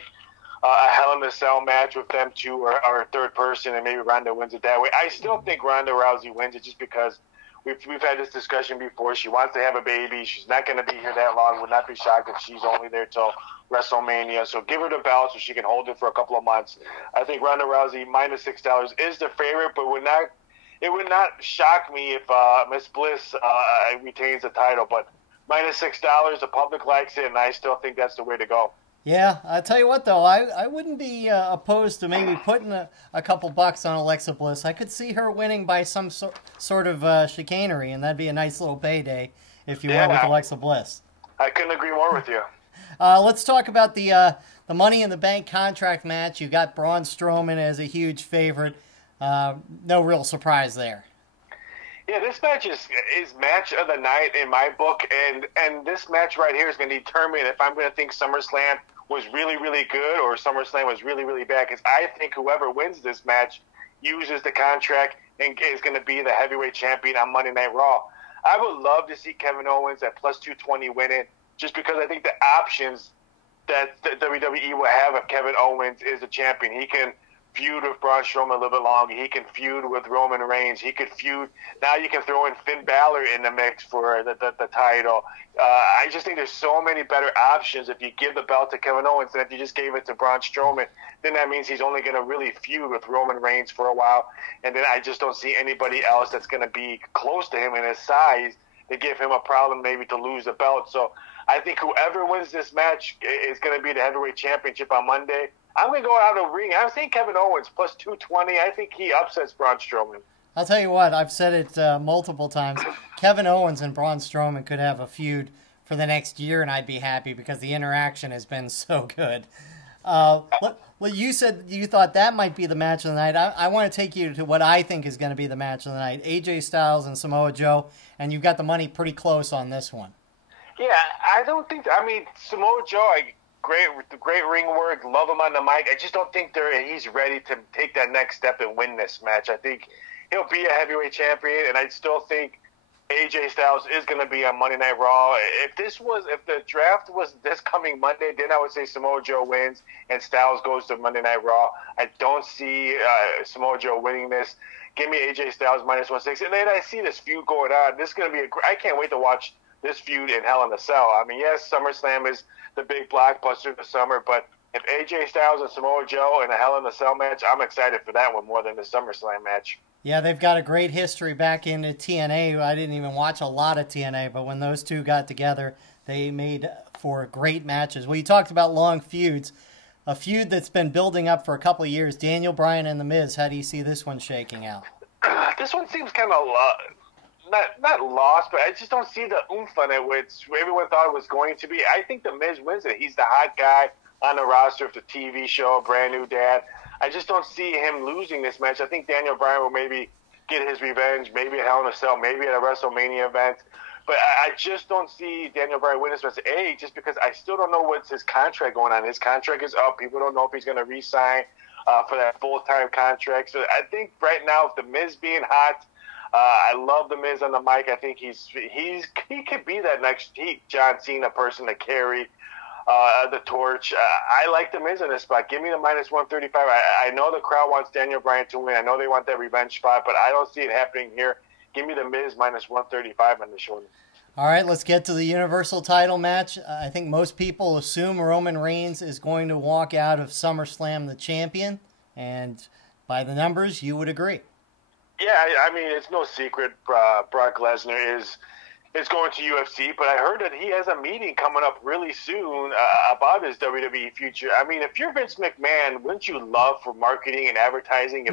a Hell in a Cell match with them two or a third person, and maybe Ronda wins it that way. I still think Ronda Rousey wins it just because we've had this discussion before. She wants to have a baby. She's not going to be here that long. Would not be shocked if she's only there till WrestleMania. So give her the belt so she can hold it for a couple of months. I think Ronda Rousey minus $6 is the favorite, but it would not shock me if Miss Bliss retains the title. But minus $6, the public likes it, and I still think that's the way to go. Yeah, I'll tell you what, though, I wouldn't be opposed to maybe putting a couple bucks on Alexa Bliss. I could see her winning by some sort of chicanery, and that'd be a nice little payday if you went with Alexa Bliss. I couldn't agree more with you. Let's talk about the Money in the Bank contract match. You got Braun Strowman as a huge favorite. No real surprise there. Yeah, this match is match of the night in my book, and this match right here is going to determine if I'm going to think SummerSlam was really, really good or SummerSlam was really, really bad, because I think whoever wins this match uses the contract and is going to be the heavyweight champion on Monday Night Raw. I would love to see Kevin Owens at plus 220 win it, just because I think the options that the WWE will have if Kevin Owens is the champion. He can feud with Braun Strowman a little bit longer. He can feud with Roman Reigns. He could feud. Now you can throw in Finn Balor in the mix for the title. I just think there's so many better options if you give the belt to Kevin Owens than if you just gave it to Braun Strowman. Then that means he's only going to really feud with Roman Reigns for a while. And then I just don't see anybody else that's going to be close to him in his size to give him a problem maybe to lose the belt. So I think whoever wins this match is going to be the heavyweight championship on Monday. I'm going to go out of the ring. I'm saying Kevin Owens plus 220. I think he upsets Braun Strowman. I'll tell you what, I've said it multiple times. Kevin Owens and Braun Strowman could have a feud for the next year, and I'd be happy because the interaction has been so good. Well, you said you thought that might be the match of the night. I want to take you to what I think is going to be the match of the night. AJ Styles and Samoa Joe, and you've got the money pretty close on this one. Yeah, I don't think. I mean, Samoa Joe, great ring work. Love him on the mic. I just don't think he's ready to take that next step and win this match. I think he'll be a heavyweight champion, and I still think AJ Styles is going to be on Monday Night Raw. If the draft was this coming Monday, then I would say Samoa Joe wins and Styles goes to Monday Night Raw. I don't see Samoa Joe winning this. Give me AJ Styles minus 160. And then I see this feud going on. This is going to be I can't wait to watch this feud in Hell in a Cell. I mean, yes, SummerSlam is the big blockbuster of the summer, but if AJ Styles and Samoa Joe in a Hell in a Cell match, I'm excited for that one more than the SummerSlam match. Yeah, they've got a great history back into TNA. I didn't even watch a lot of TNA, but when those two got together, they made for great matches. Well, you talked about long feuds. A feud that's been building up for a couple of years, Daniel Bryan and The Miz. How do you see this one shaking out? This one seems kind of not lost, but I just don't see the oomph on it, which everyone thought it was going to be. I think The Miz wins it. He's the hot guy on the roster of the TV show, Brand New Dad. I just don't see him losing this match. I think Daniel Bryan will maybe get his revenge, maybe at Hell in a Cell, maybe at a WrestleMania event. But I just don't see Daniel Bryan win this match. Just because I still don't know what's his contract going on. His contract is up. People don't know if he's going to re-sign for that full-time contract. So I think right now, if The Miz being hot, I love The Miz on the mic. I think he could be that next John Cena person to carry the torch. I like The Miz in this spot. Give me the minus 135. I know the crowd wants Daniel Bryan to win. I know they want that revenge spot, but I don't see it happening here. Give me The Miz minus 135 on the show. All right, let's get to the Universal title match. I think most people assume Roman Reigns is going to walk out of SummerSlam the champion, and by the numbers, you would agree. Yeah, I mean, it's no secret Brock Lesnar is going to UFC, but I heard that he has a meeting coming up really soon about his WWE future. I mean, if you're Vince McMahon, wouldn't you love for marketing and advertising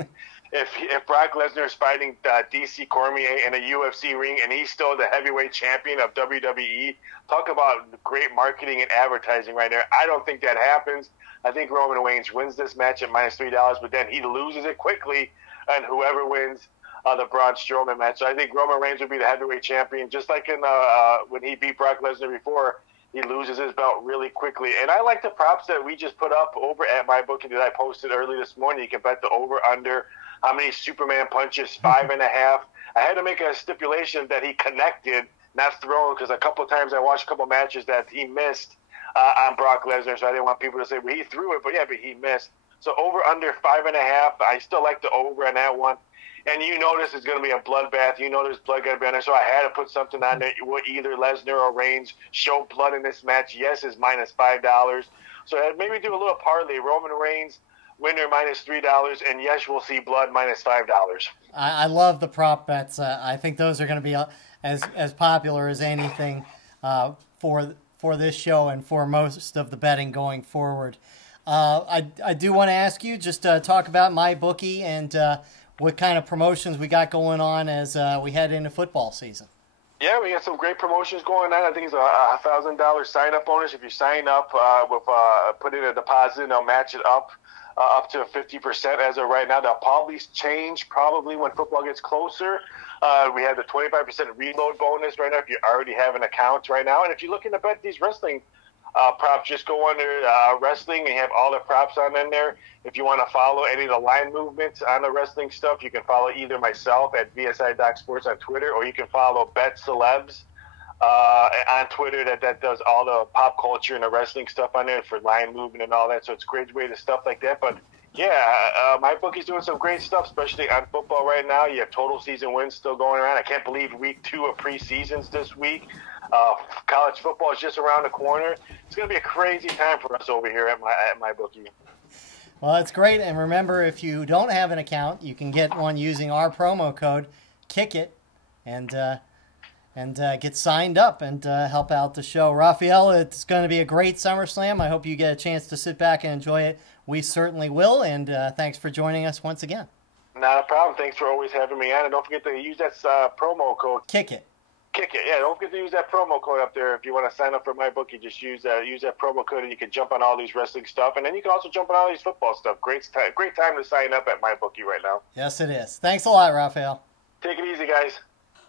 if Brock Lesnar is fighting DC Cormier in a UFC ring and he's still the heavyweight champion of WWE? Talk about great marketing and advertising right there. I don't think that happens. I think Roman Reigns wins this match at minus $3, but then he loses it quickly, and whoever wins the Braun Strowman match. So I think Roman Reigns will be the heavyweight champion, just like in when he beat Brock Lesnar before. He loses his belt really quickly. And I like the props that we just put up over at MyBookie that I posted early this morning. You can bet the over-under. How many Superman punches? 5.5. I had to make a stipulation that he connected, not thrown, because a couple of times I watched a couple of matches that he missed on Brock Lesnar, so I didn't want people to say, well, he threw it, but he missed. So over-under 5.5. I still like the over on that one. And you notice it's going to be a bloodbath. You know there's blood going to be on there. So I had to put something on there. Will either Lesnar or Reigns show blood in this match? Yes is minus $5. So maybe do a little parlay. Roman Reigns, winner minus $3. And yes, we'll see blood minus $5. I love the prop bets. I think those are going to be as popular as anything for this show and for most of the betting going forward. I do want to ask you, just talk about MyBookie and what kind of promotions we got going on as we head into football season. Yeah, we got some great promotions going on. I think it's a $1,000 sign-up bonus. If you sign up put in a deposit, they'll match it up to 50% as of right now. They'll probably change when football gets closer. We have the 25% reload bonus right now if you already have an account right now. And if you're looking to bet these wrestling props, just go under wrestling and you have all the props on in there. If you want to follow any of the line movements on the wrestling stuff, you can follow either myself at VSI Doc Sports on Twitter, or you can follow Bet Celebs on Twitter that does all the pop culture and the wrestling stuff on there for line movement and all that. So it's a great way to stuff like that. But Yeah, my bookie's doing some great stuff, especially on football right now. You have total season wins still going around. I can't believe week 2 of preseasons this week. College football is just around the corner. It's going to be a crazy time for us over here at my bookie. Well, it's great. And remember, if you don't have an account, you can get one using our promo code, KICKIT, and get signed up and help out the show. Raphael, it's going to be a great SummerSlam. I hope you get a chance to sit back and enjoy it. We certainly will, and thanks for joining us once again. Not a problem. Thanks for always having me on, and don't forget to use that promo code. KICKIT. KICKIT. Yeah, don't forget to use that promo code up there if you want to sign up for my bookie. Just use that promo code, and you can jump on all these wrestling stuff, and then you can also jump on all these football stuff. Great time to sign up at my bookie right now. Yes, it is. Thanks a lot, Raphael. Take it easy, guys.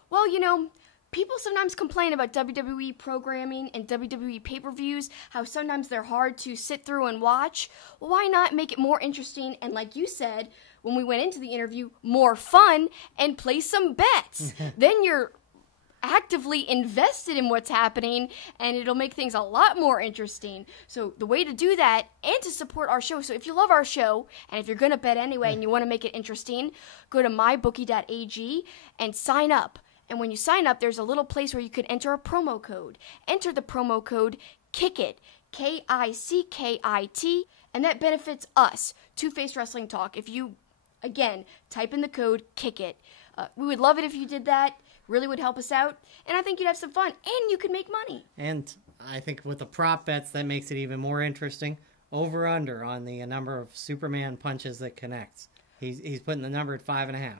Well, you know, people sometimes complain about WWE programming and WWE pay-per-views, how sometimes they're hard to sit through and watch. Well, why not make it more interesting and, like you said, when we went into the interview, more fun and place some bets? Then you're actively invested in what's happening, and it'll make things a lot more interesting. So the way to do that and to support our show, so if you love our show and if you're going to bet anyway and you want to make it interesting, go to mybookie.ag and sign up. And when you sign up, there's a little place where you can enter a promo code. Enter the promo code KICKIT, KICKIT, and that benefits us, Two-Faced Wrestling Talk. If you, again, type in the code KICKIT. We would love it if you did that. Really would help us out. And I think you'd have some fun. And you could make money. And I think with the prop bets, that makes it even more interesting. Over-under on the number of Superman punches that connects. He's putting the number at 5.5.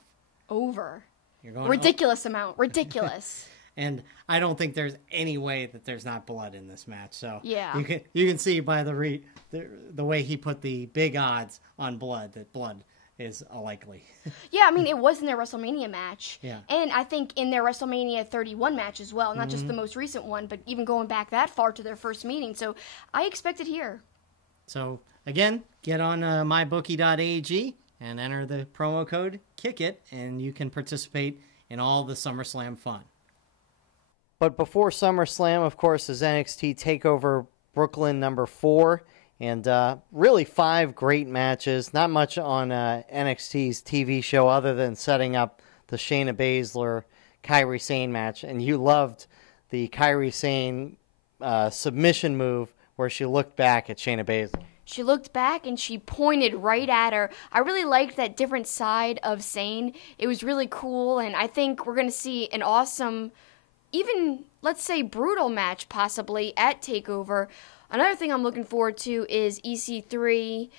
Over. You're going ridiculous amount. Ridiculous. And I don't think there's any way that there's not blood in this match. So yeah, you can see by the way he put the big odds on blood that blood is likely. Yeah, I mean, it was in their WrestleMania match. Yeah. And I think in their WrestleMania 31 match as well, not just the most recent one, but even going back that far to their first meeting. So I expect it here. So again, get on mybookie.ag and enter the promo code KICKIT, and you can participate in all the SummerSlam fun. But before SummerSlam, of course, is NXT TakeOver Brooklyn number 4. And really 5 great matches. Not much on NXT's TV show other than setting up the Shayna Baszler, Kairi Sane match. And you loved the Kairi Sane submission move where she looked back at Shayna Baszler. She looked back and she pointed right at her. I really liked that different side of Sane. It was really cool, and I think we're going to see an awesome, even, let's say, brutal match possibly at TakeOver. Another thing I'm looking forward to is EC3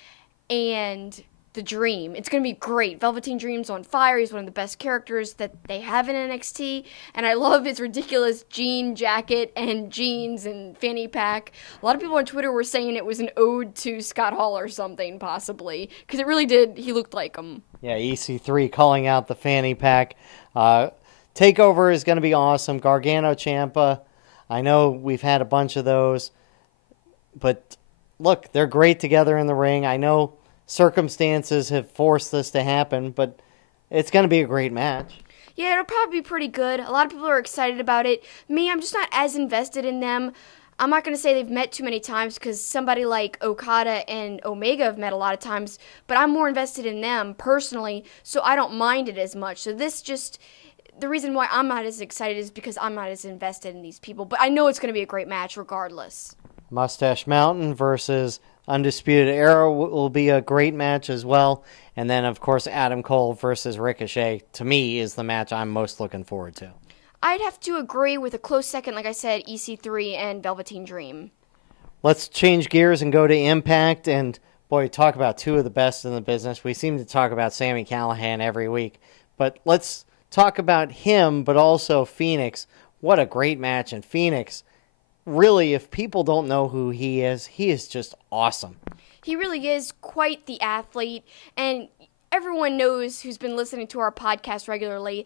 and The Dream. It's going to be great. Velveteen Dream's on fire. He's one of the best characters that they have in NXT. And I love his ridiculous jean jacket and jeans and fanny pack. A lot of people on Twitter were saying it was an ode to Scott Hall or something, possibly. Because it really did. He looked like him. Yeah, EC3 calling out the fanny pack. TakeOver is going to be awesome. Gargano Ciampa. I know we've had a bunch of those. But look, they're great together in the ring. I know circumstances have forced this to happen, but it's going to be a great match. Yeah, it'll probably be pretty good. A lot of people are excited about it. Me, I'm just not as invested in them. I'm not going to say they've met too many times because somebody like Okada and Omega have met a lot of times, but I'm more invested in them personally, so I don't mind it as much. So this just, the reason why I'm not as excited is because I'm not as invested in these people, but I know it's going to be a great match regardless. Mustache Mountain versus Undisputed Era will be a great match as well. And then, of course, Adam Cole versus Ricochet, to me, is the match I'm most looking forward to. I'd have to agree with a close second, like I said, EC3 and Velveteen Dream. Let's change gears and go to Impact. And, boy, talk about 2 of the best in the business. We seem to talk about Sami Callihan every week. But let's talk about him, but also Phoenix. What a great match. And Phoenix, really, if people don't know who he is just awesome. He really is quite the athlete, and everyone knows who's been listening to our podcast regularly,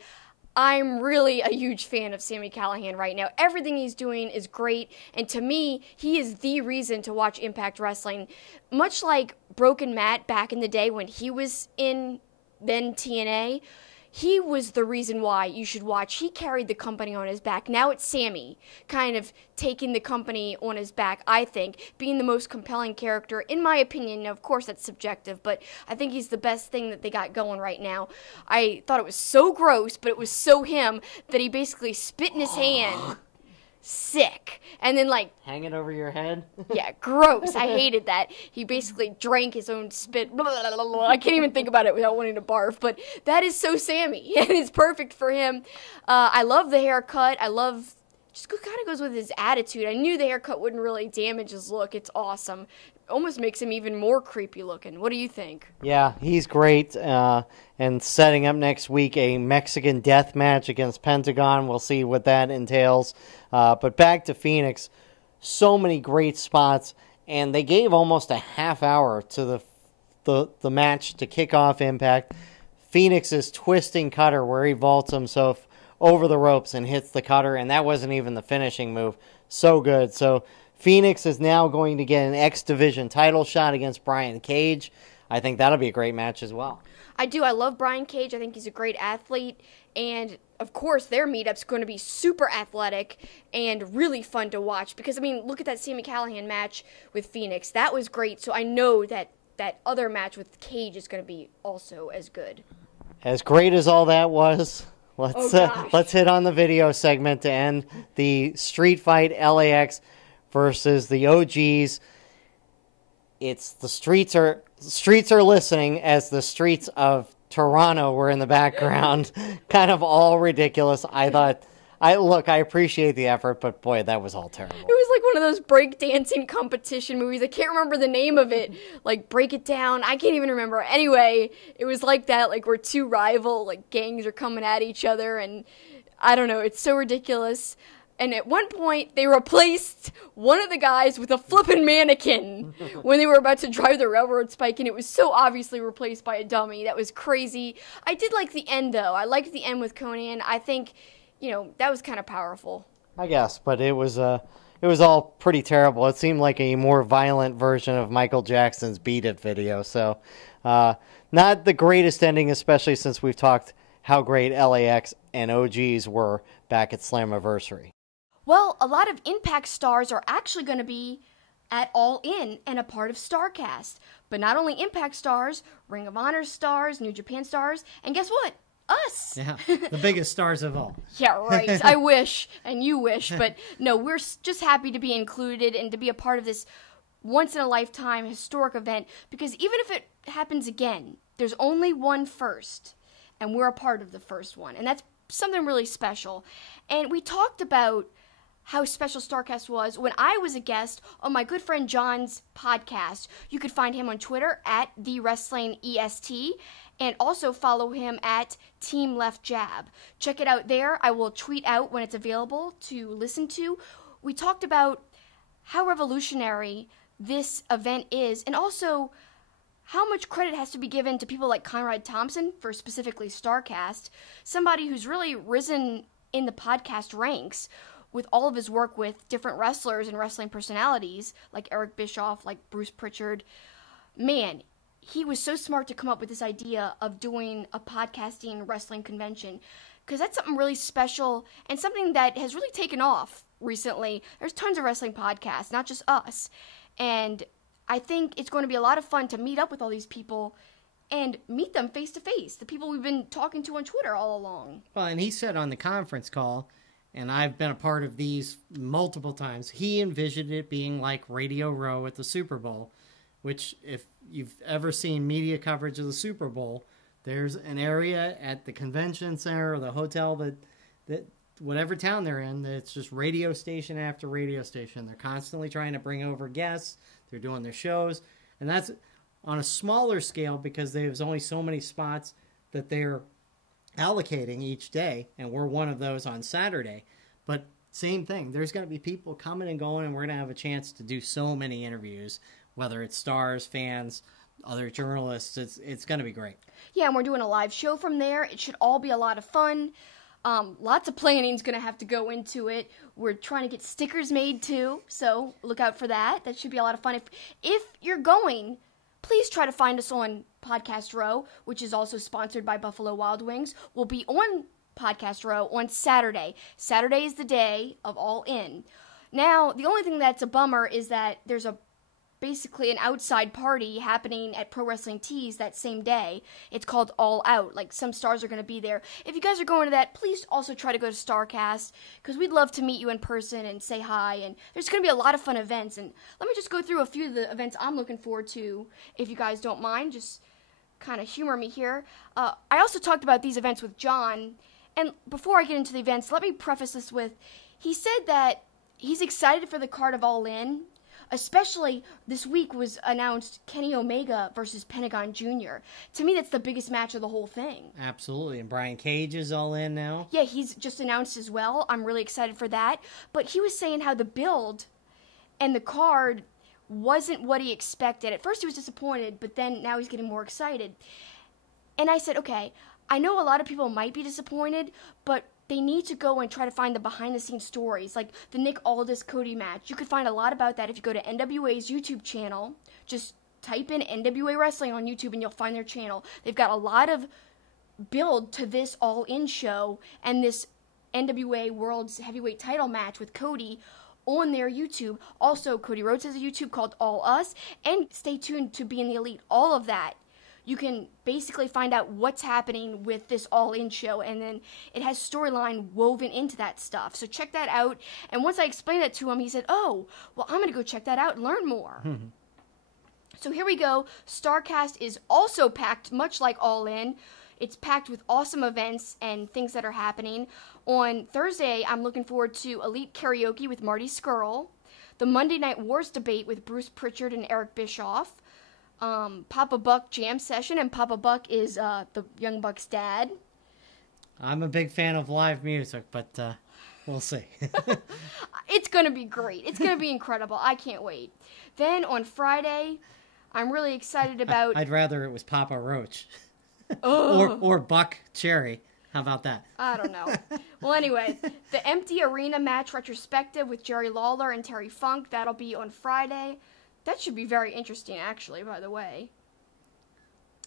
I'm really a huge fan of Sami Callihan right now. Everything he's doing is great, and to me, he is the reason to watch Impact Wrestling. Much like Broken Matt back in the day when he was in then TNA, he was the reason why you should watch. He carried the company on his back. Now it's Sammy kind of taking the company on his back, I think, being the most compelling character, in my opinion. Now, of course, that's subjective, but I think he's the best thing that they got going right now. I thought it was so gross, but it was so him that he basically spit in his hand. Sick. And then, like... Hang it over your head? Yeah, gross. I hated that. He basically drank his own spit. Blah, blah, blah, blah. I can't even think about it without wanting to barf, but that is so Sammy, and it's perfect for him. I love the haircut. I love... Just kind of goes with his attitude. I knew the haircut wouldn't really damage his look. It's awesome. Almost makes him even more creepy looking. What do you think? Yeah, he's great. And setting up next week a Mexican death match against Pentagon. We'll see what that entails. But back to Phoenix, so many great spots, and they gave almost a half hour to the match to kick off Impact. Phoenix's twisting cutter where he vaults himself over the ropes and hits the cutter, and that wasn't even the finishing move. So good. So Phoenix is now going to get an X Division title shot against Brian Cage. I think that'll be a great match as well. I do. I love Brian Cage. I think he's a great athlete. And, of course, their meetup's going to be super athletic and really fun to watch. Because, I mean, look at that Sami Callihan match with Phoenix. That was great. So I know that that other match with Cage is going to be also as good. As great as all that was, let's hit on the video segment to end the street fight. LAX versus the OGs. It's the streets are listening as the streets of Toronto were in the background. Kind of all ridiculous. I appreciate the effort, but boy, that was all terrible. It was like one of those breakdancing competition movies. I can't remember the name of it. Like, Break It Down. I can't even remember. Anyway, it was like that, like where two rival like gangs are coming at each other, and I don't know. It's so ridiculous. And at one point, they replaced one of the guys with a flippin' mannequin when they were about to drive the railroad spike, and it was so obviously replaced by a dummy. That was crazy. I did like the end, though. I liked the end with Conan. I think, that was kind of powerful. I guess, but it was all pretty terrible. It seemed like a more violent version of Michael Jackson's Beat It video. So, not the greatest ending, especially since we've talked how great LAX and OGs were back at Slammiversary. Well, a lot of Impact stars are actually going to be at All In and a part of Starrcast. But not only Impact stars, Ring of Honor stars, New Japan stars, and guess what? Us! Yeah, the biggest stars of all. Yeah, right. I wish, and you wish, but no, we're just happy to be included and to be a part of this once-in-a-lifetime historic event, because even if it happens again, there's only one first, and we're a part of the first one, and that's something really special. And we talked about how special Starrcast was when I was a guest on my good friend John's podcast. You could find him on Twitter at TheWrestlingEST, and also follow him at Team Left Jab. Check it out there. I will tweet out when it's available to listen to. We talked about how revolutionary this event is, and also how much credit has to be given to people like Conrad Thompson for specifically Starrcast, somebody who's really risen in the podcast ranks with all of his work with different wrestlers and wrestling personalities, like Eric Bischoff, like Bruce Pritchard. Man, he was so smart to come up with this idea of doing a podcasting wrestling convention, because that's something really special and something that has really taken off recently. There's tons of wrestling podcasts, not just us. And I think it's going to be a lot of fun to meet up with all these people and meet them face to face, the people we've been talking to on Twitter all along. Well, and he said on the conference call, and I've been a part of these multiple times, he envisioned it being like Radio Row at the Super Bowl, which if you've ever seen media coverage of the Super Bowl, there's an area at the convention center or the hotel that whatever town they're in, it's just radio station after radio station. They're constantly trying to bring over guests. They're doing their shows. And that's on a smaller scale because there's only so many spots that they're allocating each day, and we're one of those on Saturday. But same thing. There's going to be people coming and going, and we're going to have a chance to do so many interviews, whether it's stars, fans, other journalists. It's going to be great. Yeah, and we're doing a live show from there. It should all be a lot of fun. Lots of planning is going to have to go into it. We're trying to get stickers made too, so look out for that. That should be a lot of fun. If you're going, please try to find us on Podcast Row, which is also sponsored by Buffalo Wild Wings. We'll be on Podcast Row on Saturday. Saturday is the day of All In. Now, the only thing that's a bummer is that there's basically an outside party happening at Pro Wrestling Tees that same day. It's called All Out. Like, some stars are going to be there. If you guys are going to that, please also try to go to Starrcast, because we'd love to meet you in person and say hi. And there's going to be a lot of fun events. And let me just go through a few of the events I'm looking forward to, if you guys don't mind. Just kind of humor me here. I also talked about these events with John. And before I get into the events, let me preface this with, he said that he's excited for the card of All In. Especially this week was announced Kenny Omega versus Pentagon Jr. To me, that's the biggest match of the whole thing. Absolutely. And Brian Cage is All In now. Yeah, he's just announced as well. I'm really excited for that. But he was saying how the build and the card wasn't what he expected. At first he was disappointed, but then now he's getting more excited. And I said, okay, I know a lot of people might be disappointed, but they need to go and try to find the behind-the-scenes stories, like the Nick Aldis-Cody match. You could find a lot about that if you go to NWA's YouTube channel. Just type in NWA Wrestling on YouTube and you'll find their channel. They've got a lot of build to this All-In show and this NWA World's Heavyweight title match with Cody on their YouTube. Also, Cody Rhodes has a YouTube called All Us, and stay tuned to Be in the Elite. All of that. You can basically find out what's happening with this All-In show, and then it has storyline woven into that stuff. So check that out. And once I explained that to him, he said, oh, well, I'm going to go check that out and learn more. So here we go. Starrcast is also packed, much like All In. It's packed with awesome events and things that are happening. On Thursday, I'm looking forward to Elite Karaoke with Marty Scurll, the Monday Night Wars debate with Bruce Pritchard and Eric Bischoff, Papa Buck jam session, and Papa Buck is the Young Buck's dad. I'm a big fan of live music, but we'll see. It's going to be great. It's going to be incredible. I can't wait. Then on Friday, I'm really excited about... I'd rather it was Papa Roach. or Buck Cherry. How about that? I don't know. Well, anyway, the Empty Arena match retrospective with Jerry Lawler and Terry Funk, that'll be on Friday. That should be very interesting, actually, by the way.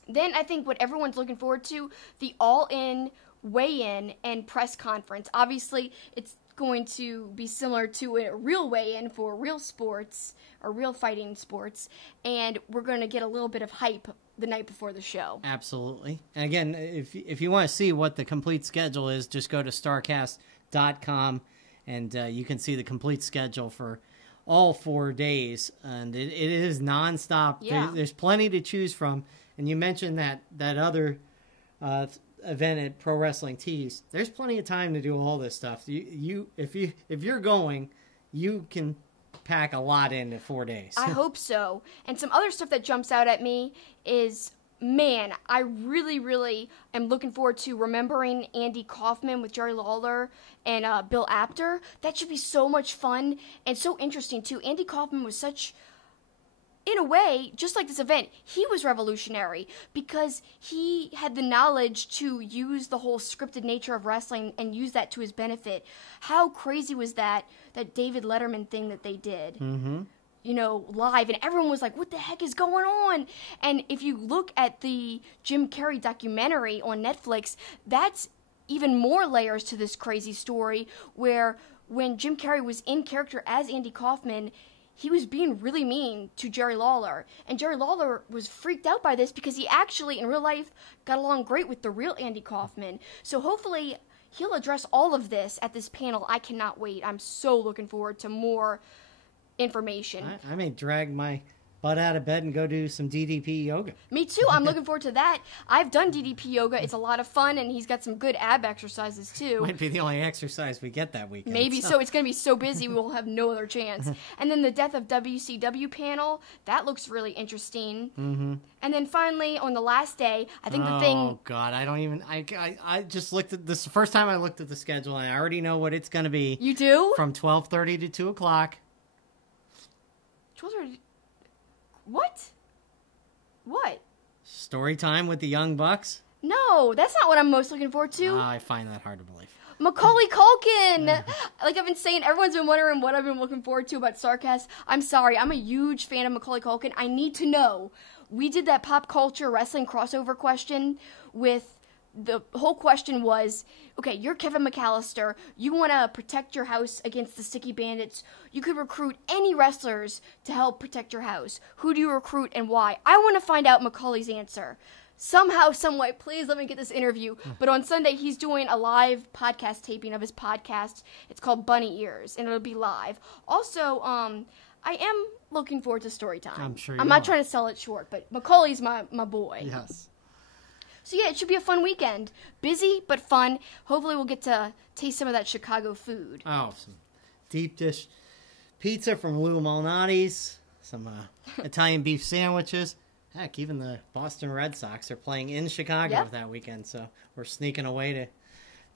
Then I think what everyone's looking forward to, the All-In weigh-in and press conference. Obviously, it's going to be similar to a real weigh-in for real sports, or real fighting sports, and we're going to get a little bit of hype the night before the show. Absolutely. And again, if you want to see what the complete schedule is, just go to starrcast.com, and you can see the complete schedule for all 4 days, and it is nonstop. Yeah. There's plenty to choose from. And you mentioned that other event at Pro Wrestling Tees. There's plenty of time to do all this stuff. If you're going, you can pack a lot in 4 days. I hope so. And some other stuff that jumps out at me is, man, I really, really am looking forward to remembering Andy Kaufman with Jerry Lawler and Bill Apter. That should be so much fun and so interesting, too. Andy Kaufman was such, in a way, just like this event, he was revolutionary because he had the knowledge to use the whole scripted nature of wrestling and use that to his benefit. How crazy was that David Letterman thing that they did? Mm-hmm. You know, live, and everyone was like, what the heck is going on? And if you look at the Jim Carrey documentary on Netflix, that's even more layers to this crazy story, where when Jim Carrey was in character as Andy Kaufman, he was being really mean to Jerry Lawler. And Jerry Lawler was freaked out by this because he actually, in real life, got along great with the real Andy Kaufman. So hopefully he'll address all of this at this panel. I cannot wait. I'm so looking forward to more information. I may drag my butt out of bed and go do some DDP yoga. Me too. I'm looking forward to that. I've done DDP yoga. It's a lot of fun, and he's got some good ab exercises too. Might be the only exercise we get that weekend. Maybe so. It's going to be so busy we will have no other chance. And then the Death of WCW panel, that looks really interesting. Mm-hmm. And then finally, on the last day, I think the thing... Oh, God. I don't even... I just looked at this... The first time I looked at the schedule, and I already know what it's going to be. You do? From 12:30 to 2 o'clock. 12:30... What? Story time with the Young Bucks? No, that's not what I'm most looking forward to. I find that hard to believe. Macaulay Culkin! Like I've been saying, everyone's been wondering what I've been looking forward to about Starrcast. I'm sorry, I'm a huge fan of Macaulay Culkin. I need to know we did that pop culture wrestling crossover question with, the whole question was, okay, you're Kevin McAllister. You want to protect your house against the Sticky Bandits. You could recruit any wrestlers to help protect your house. Who do you recruit and why? I want to find out Macaulay's answer. Somehow, someway, please let me get this interview. But on Sunday, he's doing a live podcast taping of his podcast. It's called Bunny Ears, and it'll be live. Also, I am looking forward to story time. I'm sure I'm not trying to sell it short, but Macaulay's my boy. Yes. So yeah, it should be a fun weekend. Busy, but fun. Hopefully we'll get to taste some of that Chicago food. Oh, some deep dish pizza from Lou Malnati's, some Italian beef sandwiches. Heck, even the Boston Red Sox are playing in Chicago that weekend, so we're sneaking away to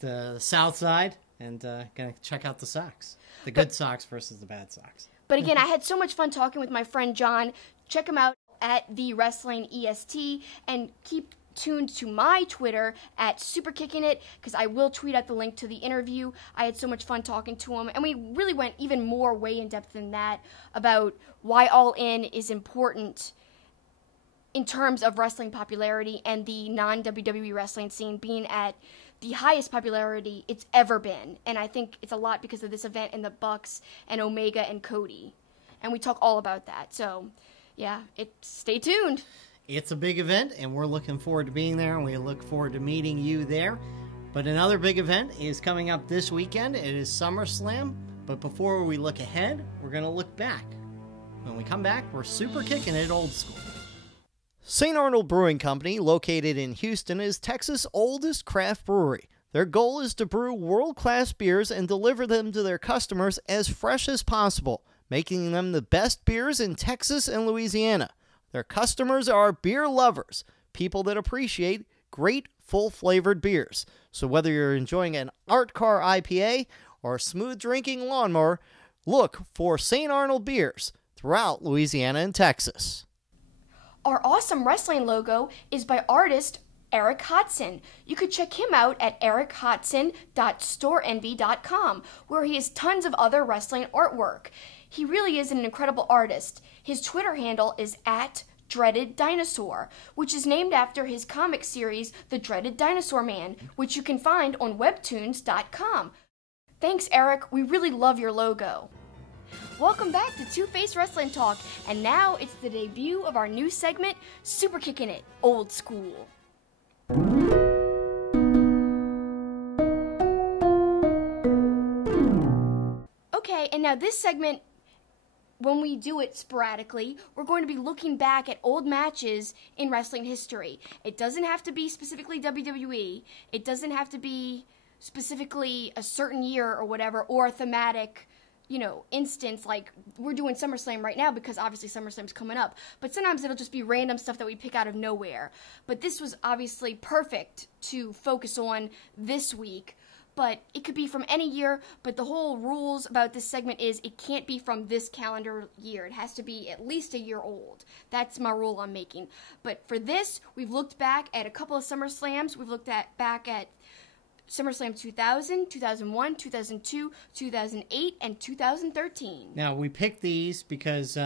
the south side and going to check out the Sox. The good Sox versus the bad Sox. But again, I had so much fun talking with my friend John. Check him out at the Wrestling EST, and keep tuned to my Twitter at SuperKicking It, because I will tweet out the link to the interview. I had so much fun talking to him, and we really went even more way in depth than that about why All In is important in terms of wrestling popularity and the non-WWE wrestling scene being at the highest popularity it's ever been. And I think it's a lot because of this event and the Bucks and Omega and Cody. And we talk all about that. So, yeah, stay tuned. It's a big event, and we're looking forward to being there, and we look forward to meeting you there. But another big event is coming up this weekend. It is SummerSlam. But before we look ahead, we're going to look back. When we come back, we're super kicking it old school. St. Arnold Brewing Company, located in Houston, is Texas' oldest craft brewery. Their goal is to brew world-class beers and deliver them to their customers as fresh as possible, making them the best beers in Texas and Louisiana. Their customers are beer lovers, people that appreciate great, full-flavored beers. So whether you're enjoying an art car IPA or a smooth-drinking lawnmower, look for St. Arnold beers throughout Louisiana and Texas. Our awesome wrestling logo is by artist Eric Hodson. You could check him out at erichodson.storeenvy.com, where he has tons of other wrestling artwork. He really is an incredible artist. His Twitter handle is @DreadedDinosaur, which is named after his comic series, The Dreaded Dinosaur Man, which you can find on webtoons.com. Thanks, Eric. We really love your logo. Welcome back to Two-Face Wrestling Talk, and now it's the debut of our new segment, Super Kicking It Old School. Okay, and now this segment, when we do it sporadically, we're going to be looking back at old matches in wrestling history. It doesn't have to be specifically WWE. It doesn't have to be specifically a certain year or whatever, or a thematic, instance, like we're doing SummerSlam right now because obviously SummerSlam's coming up. But sometimes it'll just be random stuff that we pick out of nowhere. But this was obviously perfect to focus on this week. But it could be from any year, but the whole rules about this segment is it can't be from this calendar year. It has to be at least a year old. That's my rule I'm making. But for this, we've looked back at a couple of SummerSlams. We've looked back at SummerSlam 2000, 2001, 2002, 2008, and 2013. Now, we picked these because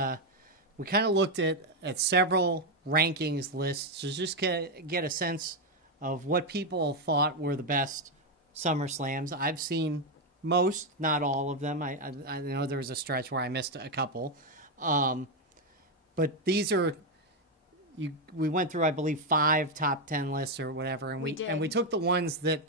we kind of looked at several rankings lists to just get a sense of what people thought were the best SummerSlams. I've seen most, not all of them. I know there was a stretch where I missed a couple. But these are, we went through, I believe, 5 top 10 lists or whatever. And we took the ones that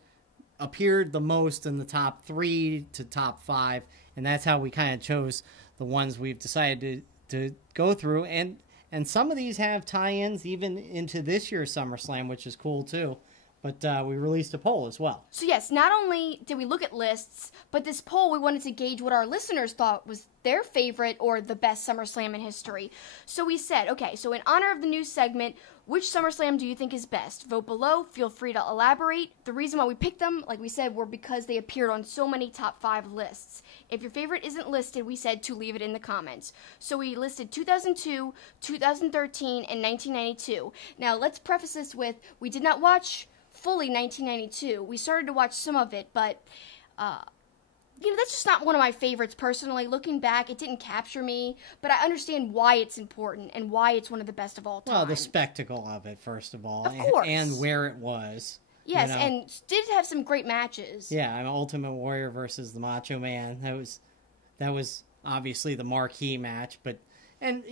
appeared the most in the top 3 to top 5, and that's how we kind of chose the ones we've decided to go through. And some of these have tie-ins even into this year's SummerSlam, which is cool too. But we released a poll as well. So yes, not only did we look at lists, but this poll, we wanted to gauge what our listeners thought was their favorite or the best SummerSlam in history. So we said, okay, so in honor of the new segment, which SummerSlam do you think is best? Vote below. Feel free to elaborate. The reason why we picked them, like we said, were because they appeared on so many top 5 lists. If your favorite isn't listed, we said to leave it in the comments. So we listed 2002, 2013, and 1992. Now, let's preface this with, we did not watch fully 1992. We started to watch some of it, but that's just not one of my favorites personally. Looking back, it didn't capture me, but I understand why it's important and why it's one of the best of all time. Well, the spectacle of it, first of all. Of course. And where it was. Yes, and did have some great matches. Yeah, Ultimate Warrior versus the Macho Man. That was obviously the marquee match, and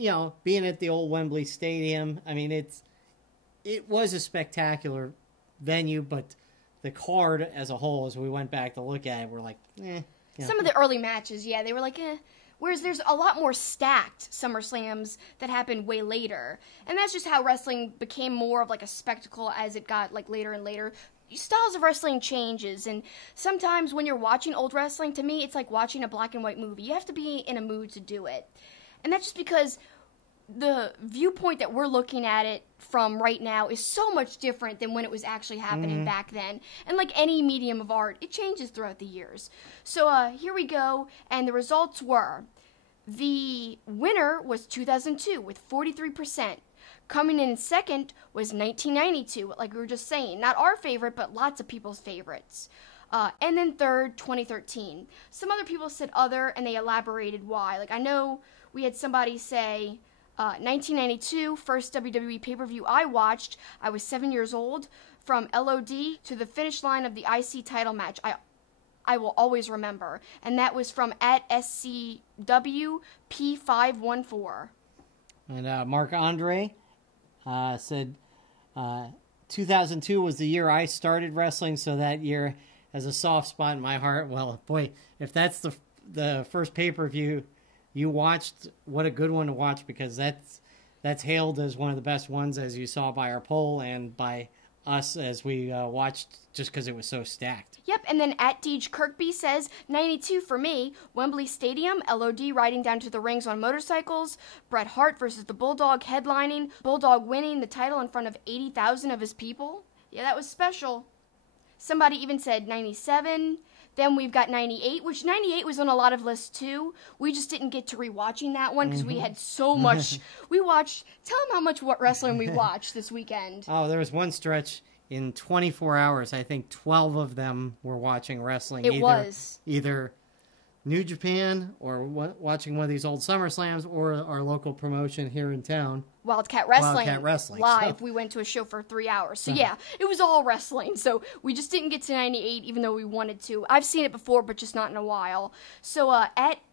being at the old Wembley Stadium, I mean, it was a spectacular venue, but the card as a whole, as we went back to look at it, we're like, Some of the early matches, they were like, Whereas there's a lot more stacked SummerSlams that happened way later. And that's just how wrestling became more of like a spectacle as it got like later and later. Styles of wrestling changes, and sometimes when you're watching old wrestling, to me, it's like watching a black and white movie. You have to be in a mood to do it. And that's just because the viewpoint that we're looking at it from right now is so much different than when it was actually happening back then. And like any medium of art, it changes throughout the years. So here we go, and the results were, the winner was 2002 with 43%. Coming in second was 1992, like we were just saying. Not our favorite, but lots of people's favorites. And then third, 2013. Some other people said other, and they elaborated why. Like, I know we had somebody say, 1992, first WWE pay-per-view I watched. I was 7 years old. From LOD to the finish line of the IC title match, I will always remember. And that was from @SCW P514. And Mark Andre said 2002 was the year I started wrestling, so that year has a soft spot in my heart. Well, boy, if that's the first pay-per-view you watched, what a good one to watch, because that's hailed as one of the best ones, as you saw by our poll and by us as we watched, just because it was so stacked. Yep, and then @Deej Kirkby says, 92 for me, Wembley Stadium, LOD riding down to the rings on motorcycles, Bret Hart versus the Bulldog headlining, Bulldog winning the title in front of 80,000 of his people. Yeah, that was special. Somebody even said 97. Then we've got 98, which 98 was on a lot of lists too. We just didn't get to rewatching that one because we had so much. We watched, tell them how much wrestling we watched this weekend. Oh, there was one stretch in 24 hours. I think 12 of them were watching wrestling. Either New Japan or watching one of these old SummerSlams or our local promotion here in town. Wildcat Wrestling. Live. So. We went to a show for 3 hours. So yeah, it was all wrestling. So we just didn't get to 98 even though we wanted to. I've seen it before, but just not in a while. So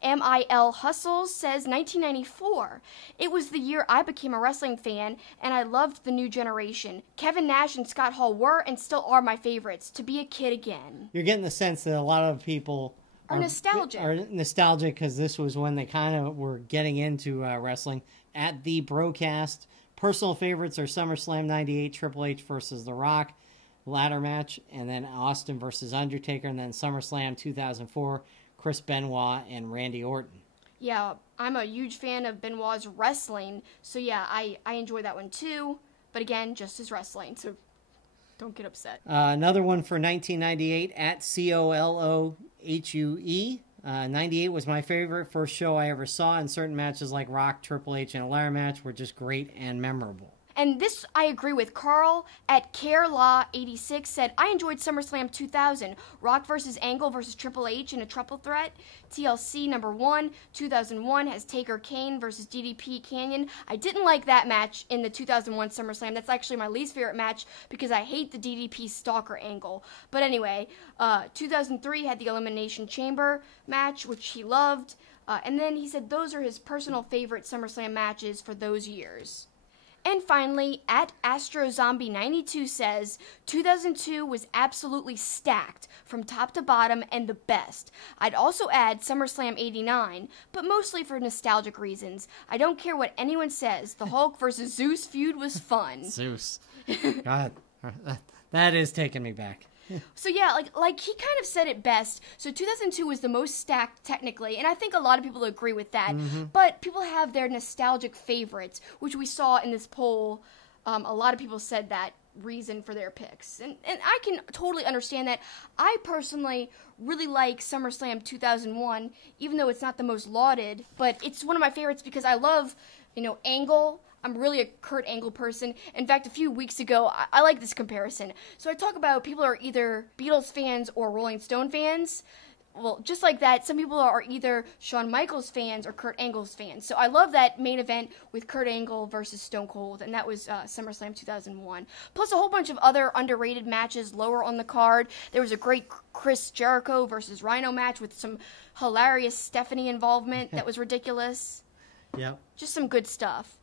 @MIL Hustles says 1994. It was the year I became a wrestling fan, and I loved the new generation. Kevin Nash and Scott Hall were and still are my favorites. To be a kid again. You're getting the sense that a lot of people are nostalgic. Are nostalgic because this was when they kind of were getting into wrestling. The Broadcast, personal favorites are SummerSlam 98, Triple H versus The Rock, ladder match, and then Austin versus Undertaker, and then SummerSlam 2004, Chris Benoit and Randy Orton. Yeah, I'm a huge fan of Benoit's wrestling, so yeah, I enjoy that one too. But again, just as wrestling, so don't get upset. Another one for 1998 @COLOHUE. 98 was my favorite. First show I ever saw, and certain matches like Rock, Triple H, and a ladder match were just great and memorable. And this I agree with. Carl @CareLaw86 said, I enjoyed SummerSlam 2000. Rock versus Angle versus Triple H in a triple threat. TLC #1. 2001 has Taker Kane versus DDP Canyon. I didn't like that match in the 2001 SummerSlam. That's actually my least favorite match because I hate the DDP Stalker angle. But anyway, 2003 had the Elimination Chamber match, which he loved. And then he said those are his personal favorite SummerSlam matches for those years. And finally, @AstroZombie92 says, 2002 was absolutely stacked from top to bottom and the best. I'd also add SummerSlam 89, but mostly for nostalgic reasons. I don't care what anyone says. The Hulk versus Zeus feud was fun. Zeus. God, that is taking me back. So yeah, like he kind of said it best. So 2002 was the most stacked technically, and I think a lot of people agree with that. But people have their nostalgic favorites, which we saw in this poll. A lot of people said that reason for their picks, and I can totally understand that. I personally really like SummerSlam 2001, even though it's not the most lauded, but it's one of my favorites because I love, Angle. I'm really a Kurt Angle person. In fact, a few weeks ago, I like this comparison. So I talk about people are either Beatles fans or Rolling Stone fans. well, just like that, some people are either Shawn Michaels fans or Kurt Angle's fans. So I love that main event with Kurt Angle versus Stone Cold, and that was SummerSlam 2001. Plus a whole bunch of other underrated matches lower on the card. There was a great Chris Jericho versus Rhino match with some hilarious Stephanie involvement that was ridiculous. Yep. Just some good stuff.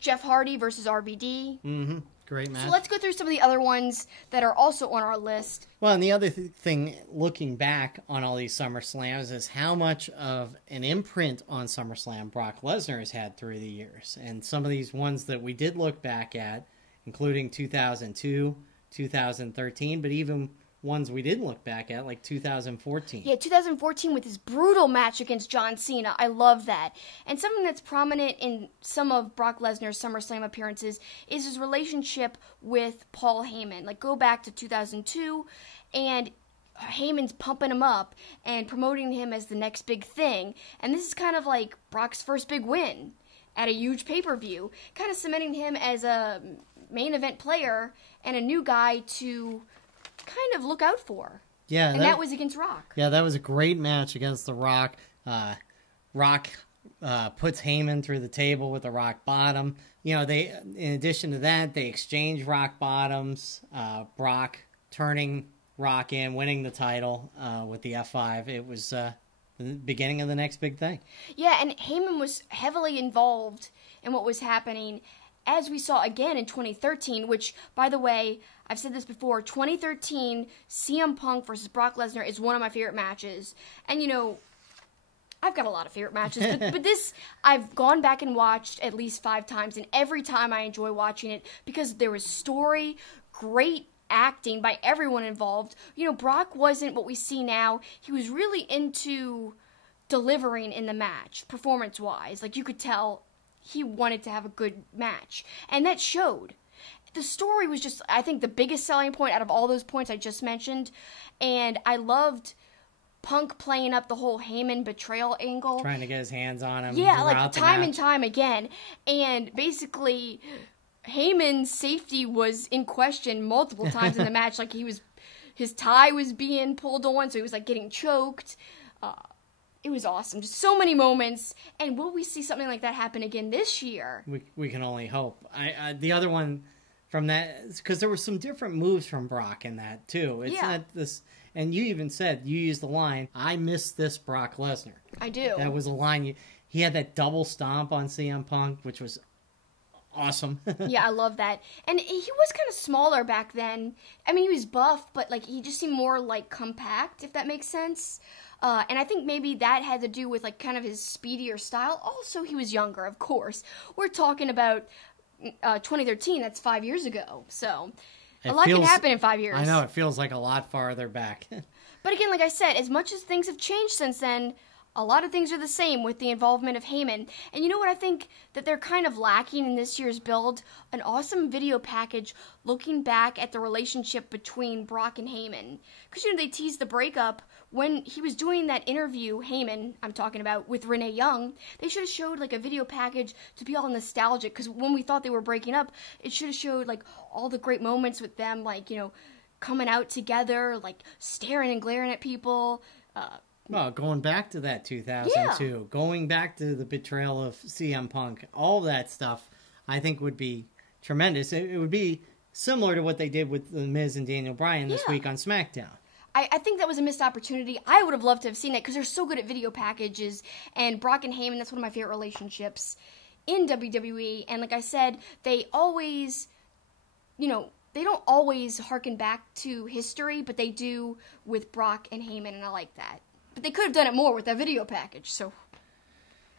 Jeff Hardy versus RVD. Mm-hmm. Great match. So let's go through some of the other ones that are also on our list. Well, and the other thing, looking back on all these SummerSlams, is how much of an imprint on SummerSlam Brock Lesnar has had through the years. And some of these ones that we did look back at, including 2002, 2013, but even ones we didn't look back at, like 2014. Yeah, 2014 with his brutal match against John Cena. I love that. And something that's prominent in some of Brock Lesnar's SummerSlam appearances is his relationship with Paul Heyman. Like, go back to 2002, and Heyman's pumping him up and promoting him as the next big thing. And this is kind of like Brock's first big win at a huge pay-per-view, kind of cementing him as a main event player and a new guy to kind of look out for. Yeah, and that was against Rock. Yeah, that was a great match against The Rock. Rock puts Heyman through the table with a rock bottom. You know, they, in addition to that, they exchange rock bottoms. Brock turning Rock in, winning the title with the F5. It was the beginning of the next big thing. Yeah, and Heyman was heavily involved in what was happening, as we saw again in 2013, which, by the way, I've said this before, 2013 CM Punk versus Brock Lesnar is one of my favorite matches. And, you know, I've got a lot of favorite matches, but this I've gone back and watched at least 5 times, and every time I enjoy watching it because there was story, great acting by everyone involved. You know, Brock wasn't what we see now. He was really into delivering in the match, performance-wise. Like, you could tell he wanted to have a good match, and that showed. The story was just, I think, the biggest selling point out of all those points I just mentioned, and I loved Punk playing up the whole Heyman betrayal angle. Trying to get his hands on him. Yeah, like time and time again, and basically Heyman's safety was in question multiple times in the match. Like, his tie was being pulled on, so he was like getting choked. It was awesome. Just so many moments. And will we see something like that happen again this year? We can only hope. The other one from that, because there were some different moves from Brock in that too. It's not this, and you even said, you used the line, "I miss this Brock Lesnar." I do. That was a line. He had that double stomp on CM Punk, which was awesome. Yeah, I love that. And he was kind of smaller back then. I mean, he was buff, but like he just seemed more like compact, if that makes sense. And I think maybe that had to do with like kind of his speedier style. Also, he was younger, of course. We're talking about 2013. That's 5 years ago. So a lot can happen in 5 years. I know, it feels like a lot farther back. But again, like I said, as much as things have changed since then, a lot of things are the same with the involvement of Heyman. And you know what I think that they're kind of lacking in this year's build? An awesome video package looking back at the relationship between Brock and Heyman. Because, you know, they teased the breakup when he was doing that interview, Heyman, I'm talking about, with Renee Young. They should have showed, like, a video package to be all nostalgic. Because when we thought they were breaking up, it should have showed, like, all the great moments with them, like, you know, coming out together, like, staring and glaring at people, well, going back to that 2002, going back to the betrayal of CM Punk, all that stuff, I think would be tremendous. It would be similar to what they did with The Miz and Daniel Bryan this week on SmackDown. I think that was a missed opportunity. I would have loved to have seen it because they're so good at video packages. And Brock and Heyman, that's one of my favorite relationships in WWE. And like I said, they always, you know, they don't always harken back to history, but they do with Brock and Heyman, and I like that. But they could have done it more with that video package, so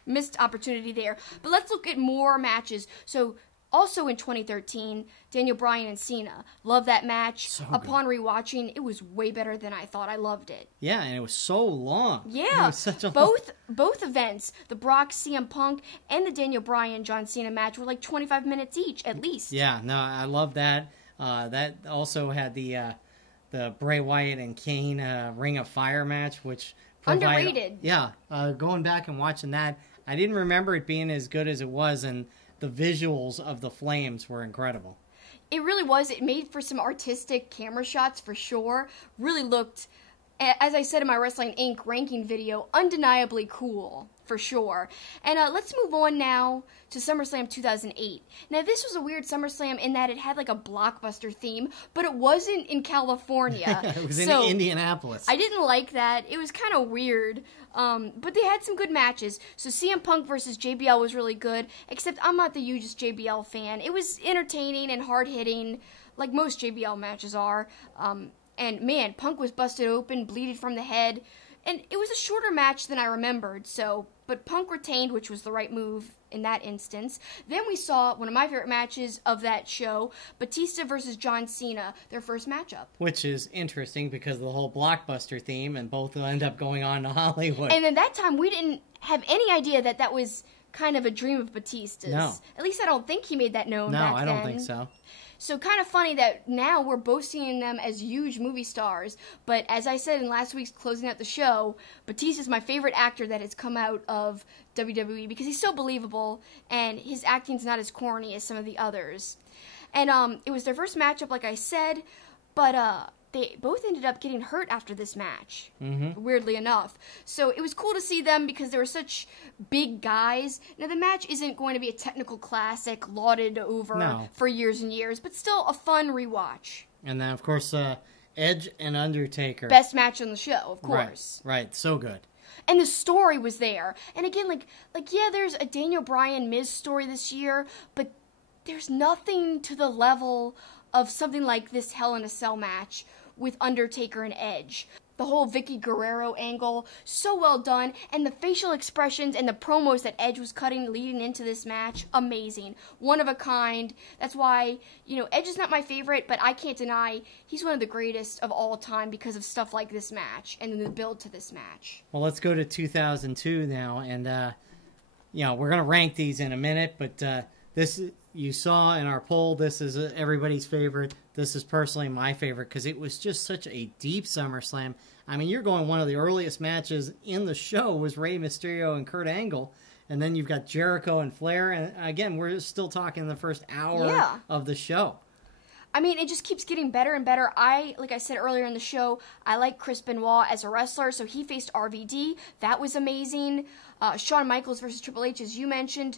missed opportunity there. But let's look at more matches. So also in 2013, Daniel Bryan and Cena. Love that match. So upon rewatching, it was way better than I thought. I loved it. Yeah, and it was so long. Yeah, it was such a both events, the Brock, CM Punk, and the Daniel Bryan, John Cena match were like 25 minutes each, at least. Yeah, no, I love that. That also had the Bray Wyatt and Kane Ring of Fire match, which underrated. Yeah, going back and watching that, I didn't remember it being as good as it was, and the visuals of the flames were incredible. It really was. It made for some artistic camera shots for sure. Really looked as I said in my Wrestling Inc. ranking video, undeniably cool, for sure. And let's move on now to SummerSlam 2008. Now, this was a weird SummerSlam in that it had like a blockbuster theme, but it wasn't in California. It was in Indianapolis. I didn't like that. It was kind of weird. But they had some good matches. So CM Punk versus JBL was really good, except I'm not the hugest JBL fan. It was entertaining and hard-hitting, like most JBL matches are. And man, Punk was busted open, bleeded from the head, and it was a shorter match than I remembered, but Punk retained, which was the right move in that instance. Then we saw one of my favorite matches of that show, Batista versus John Cena, their first matchup. Which is interesting because of the whole blockbuster theme, and both will end up going on to Hollywood. And at that time, we didn't have any idea that that was kind of a dream of Batista's. No. At least I don't think he made that known back then. No, I don't think so. So kind of funny that now we're both seeing them as huge movie stars. But as I said in last week's closing out the show, Batista's my favorite actor that has come out of WWE because he's so believable and his acting's not as corny as some of the others. And it was their first matchup, like I said, but they both ended up getting hurt after this match, weirdly enough. So it was cool to see them because they were such big guys. Now, the match isn't going to be a technical classic lauded over for years and years, but still a fun rewatch. And then, of course, Edge and Undertaker. Best match on the show, of course. Right. So good. And the story was there. And again, like yeah, there's a Daniel Bryan Miz story this year, but there's nothing to the level of something like this Hell in a Cell match with Undertaker and Edge. The whole Vicky Guerrero angle, so well done, and the facial expressions and the promos that Edge was cutting leading into this match, amazing. One of a kind. That's why, Edge is not my favorite, but I can't deny he's one of the greatest of all time because of stuff like this match and the build to this match. Well, let's go to 2002 now, and, we're going to rank these in a minute, but this, you saw in our poll, this is everybody's favorite. This is personally my favorite because it was just such a deep SummerSlam. I mean, you're going one of the earliest matches in the show was Rey Mysterio and Kurt Angle. And then you've got Jericho and Flair. And again, we're still talking the first hour of the show. I mean, it just keeps getting better and better. Like I said earlier in the show, I like Chris Benoit as a wrestler, so he faced RVD. That was amazing. Shawn Michaels versus Triple H, as you mentioned.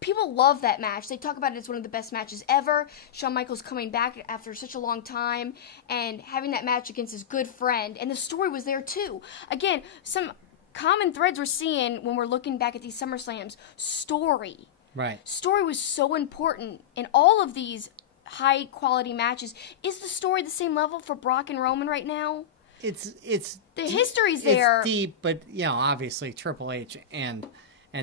People love that match. They talk about it as one of the best matches ever. Shawn Michaels coming back after such a long time and having that match against his good friend. And the story was there, too. Again, some common threads we're seeing when we're looking back at these SummerSlams. Story. Right. Story was so important in all of these high-quality matches. Is the story the same level for Brock and Roman right now? It's the history's there. It's deep, but, obviously Triple H and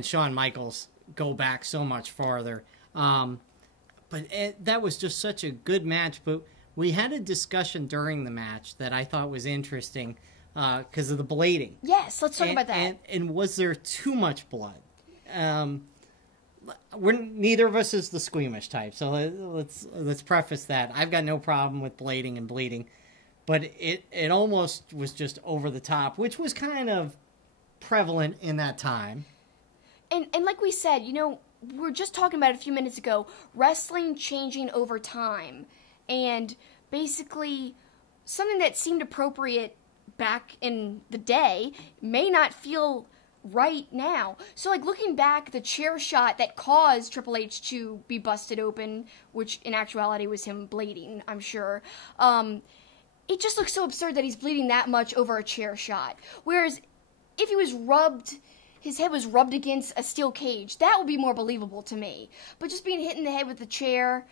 Shawn Michaels go back so much farther. But that was just such a good match. But we had a discussion during the match that I thought was interesting because of the blading. Yes, let's talk about that. And was there too much blood? Neither of us is the squeamish type, so let's preface that. I've got no problem with blading and bleeding, but it almost was just over the top, which was kind of prevalent in that time. And like we said, we were just talking about it a few minutes ago, wrestling changing over time. And basically, something that seemed appropriate back in the day may not feel right now. So, looking back, the chair shot that caused Triple H to be busted open, which in actuality was him bleeding, I'm sure, it just looks so absurd that he's bleeding that much over a chair shot. Whereas, if he was his head was rubbed against a steel cage, that would be more believable to me. But just being hit in the head with the chair,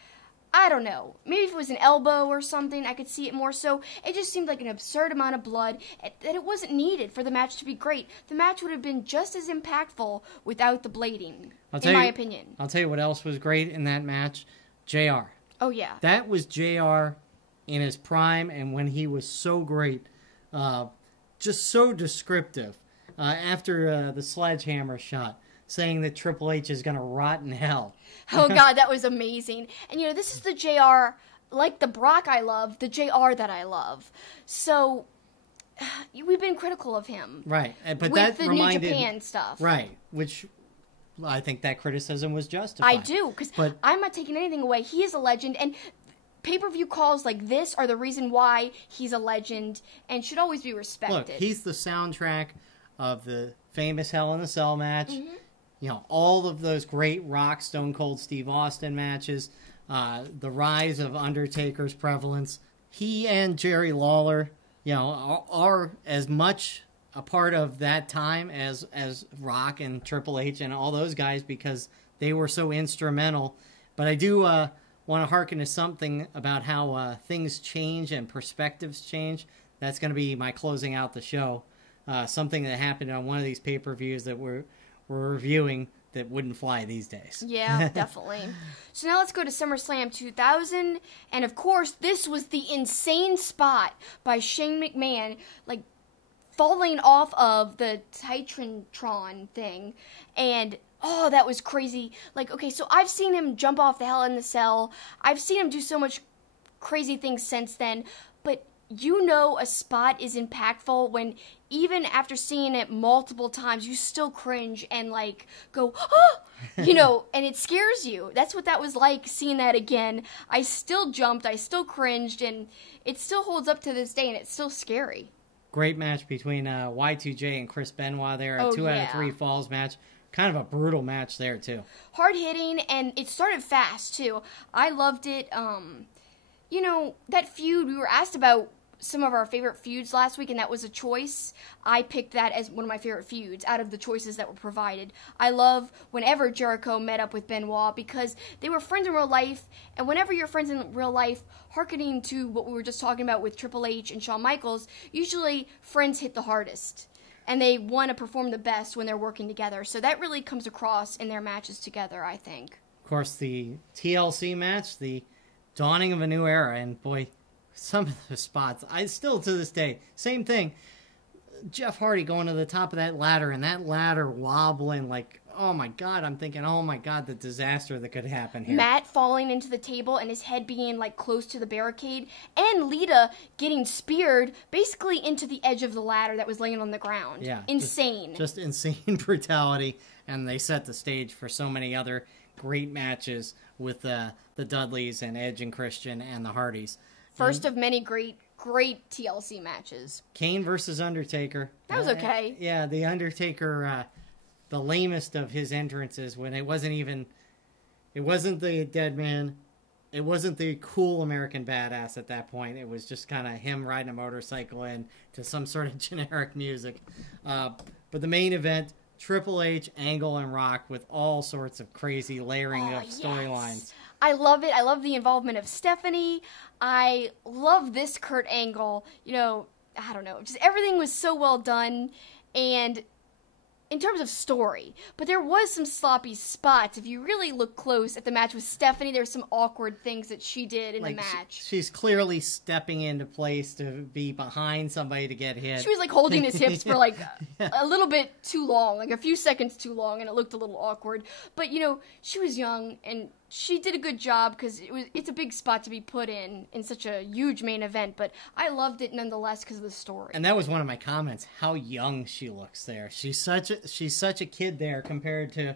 I don't know. Maybe if it was an elbow or something, I could see it more so. It just seemed like an absurd amount of blood, that it wasn't needed for the match to be great. The match would have been just as impactful without the blading, in my opinion. I'll tell you what else was great in that match. JR. Oh, yeah. That was JR in his prime and when he was so great. Just so descriptive. After the sledgehammer shot, saying that Triple H is going to rot in hell. Oh, God, that was amazing. And, this is the JR, like the Brock I love, the JR that I love. So, we've been critical of him. Right. But with that the reminded, New Japan stuff. Right. Which I think that criticism was justified. I do, because I'm not taking anything away. He is a legend. And pay-per-view calls like this are the reason why he's a legend and should always be respected. Look, he's the soundtrack of the famous Hell in a Cell match. Mm-hmm. You know, all of those great Rock, Stone Cold Steve Austin matches, the rise of Undertaker's prevalence. He and Jerry Lawler, you know, are as much a part of that time as Rock and Triple H and all those guys because they were so instrumental. But I do want to hearken to something about how things change and perspectives change. That's going to be my closing out the show. Something that happened on one of these pay-per-views that we're reviewing that wouldn't fly these days. Yeah, definitely. So now let's go to SummerSlam 2000. And of course, this was the insane spot by Shane McMahon, like falling off of the Titantron thing. And oh, that was crazy. Like, okay, so I've seen him jump off the Hell in the Cell. I've seen him do so much crazy things since then. But you know a spot is impactful when even after seeing it multiple times, you still cringe and, like, go, oh! You know, and it scares you. That's what that was like, seeing that again. I still jumped, I still cringed, and it still holds up to this day, and it's still scary. Great match between Y2J and Chris Benoit there. A 2 out of 3 falls match. Kind of a brutal match there, too. Hard hitting, and it started fast, too. I loved it. You know, that feud, we were asked about some of our favorite feuds last week, and that was a choice. I picked that as one of my favorite feuds out of the choices that were provided. I love whenever Jericho met up with Benoit because they were friends in real life, and whenever you're friends in real life, hearkening to what we were just talking about with Triple H and Shawn Michaels, usually friends hit the hardest, and they want to perform the best when they're working together. So that really comes across in their matches together, I think. Of course, the TLC match, the dawning of a new era, and boy, some of the spots, I still to this day, same thing. Jeff Hardy going to the top of that ladder, and that ladder wobbling like, oh my God, I'm thinking, oh my God, the disaster that could happen here. Matt falling into the table and his head being like close to the barricade, and Lita getting speared basically into the edge of the ladder that was laying on the ground. Yeah. Insane. Just insane brutality, and they set the stage for so many other great matches with the Dudleys and Edge and Christian and the Hardys. First of many great TLC matches. Kane versus Undertaker. That was okay. Yeah, the Undertaker, the lamest of his entrances when it wasn't the dead man. It wasn't the cool American badass at that point. It was just kind of him riding a motorcycle in to some sort of generic music. But the main event, Triple H, Angle, and Rock with all sorts of crazy layering of storylines. Yes. I love it. I love the involvement of Stephanie. I love this Kurt Angle. You know, I don't know. Just everything was so well done. And in terms of story, but there was some sloppy spots. If you really look close at the match with Stephanie, there's some awkward things that she did in the match. She's clearly stepping into place to be behind somebody to get hit. She was like holding his hips for like a little bit too long, like a few seconds too long, and it looked a little awkward. But you know, she was young and she did a good job because it's a big spot to be put in such a huge main event. But I loved it nonetheless because of the story. And that was one of my comments. How young she looks there. She's such a kid there compared to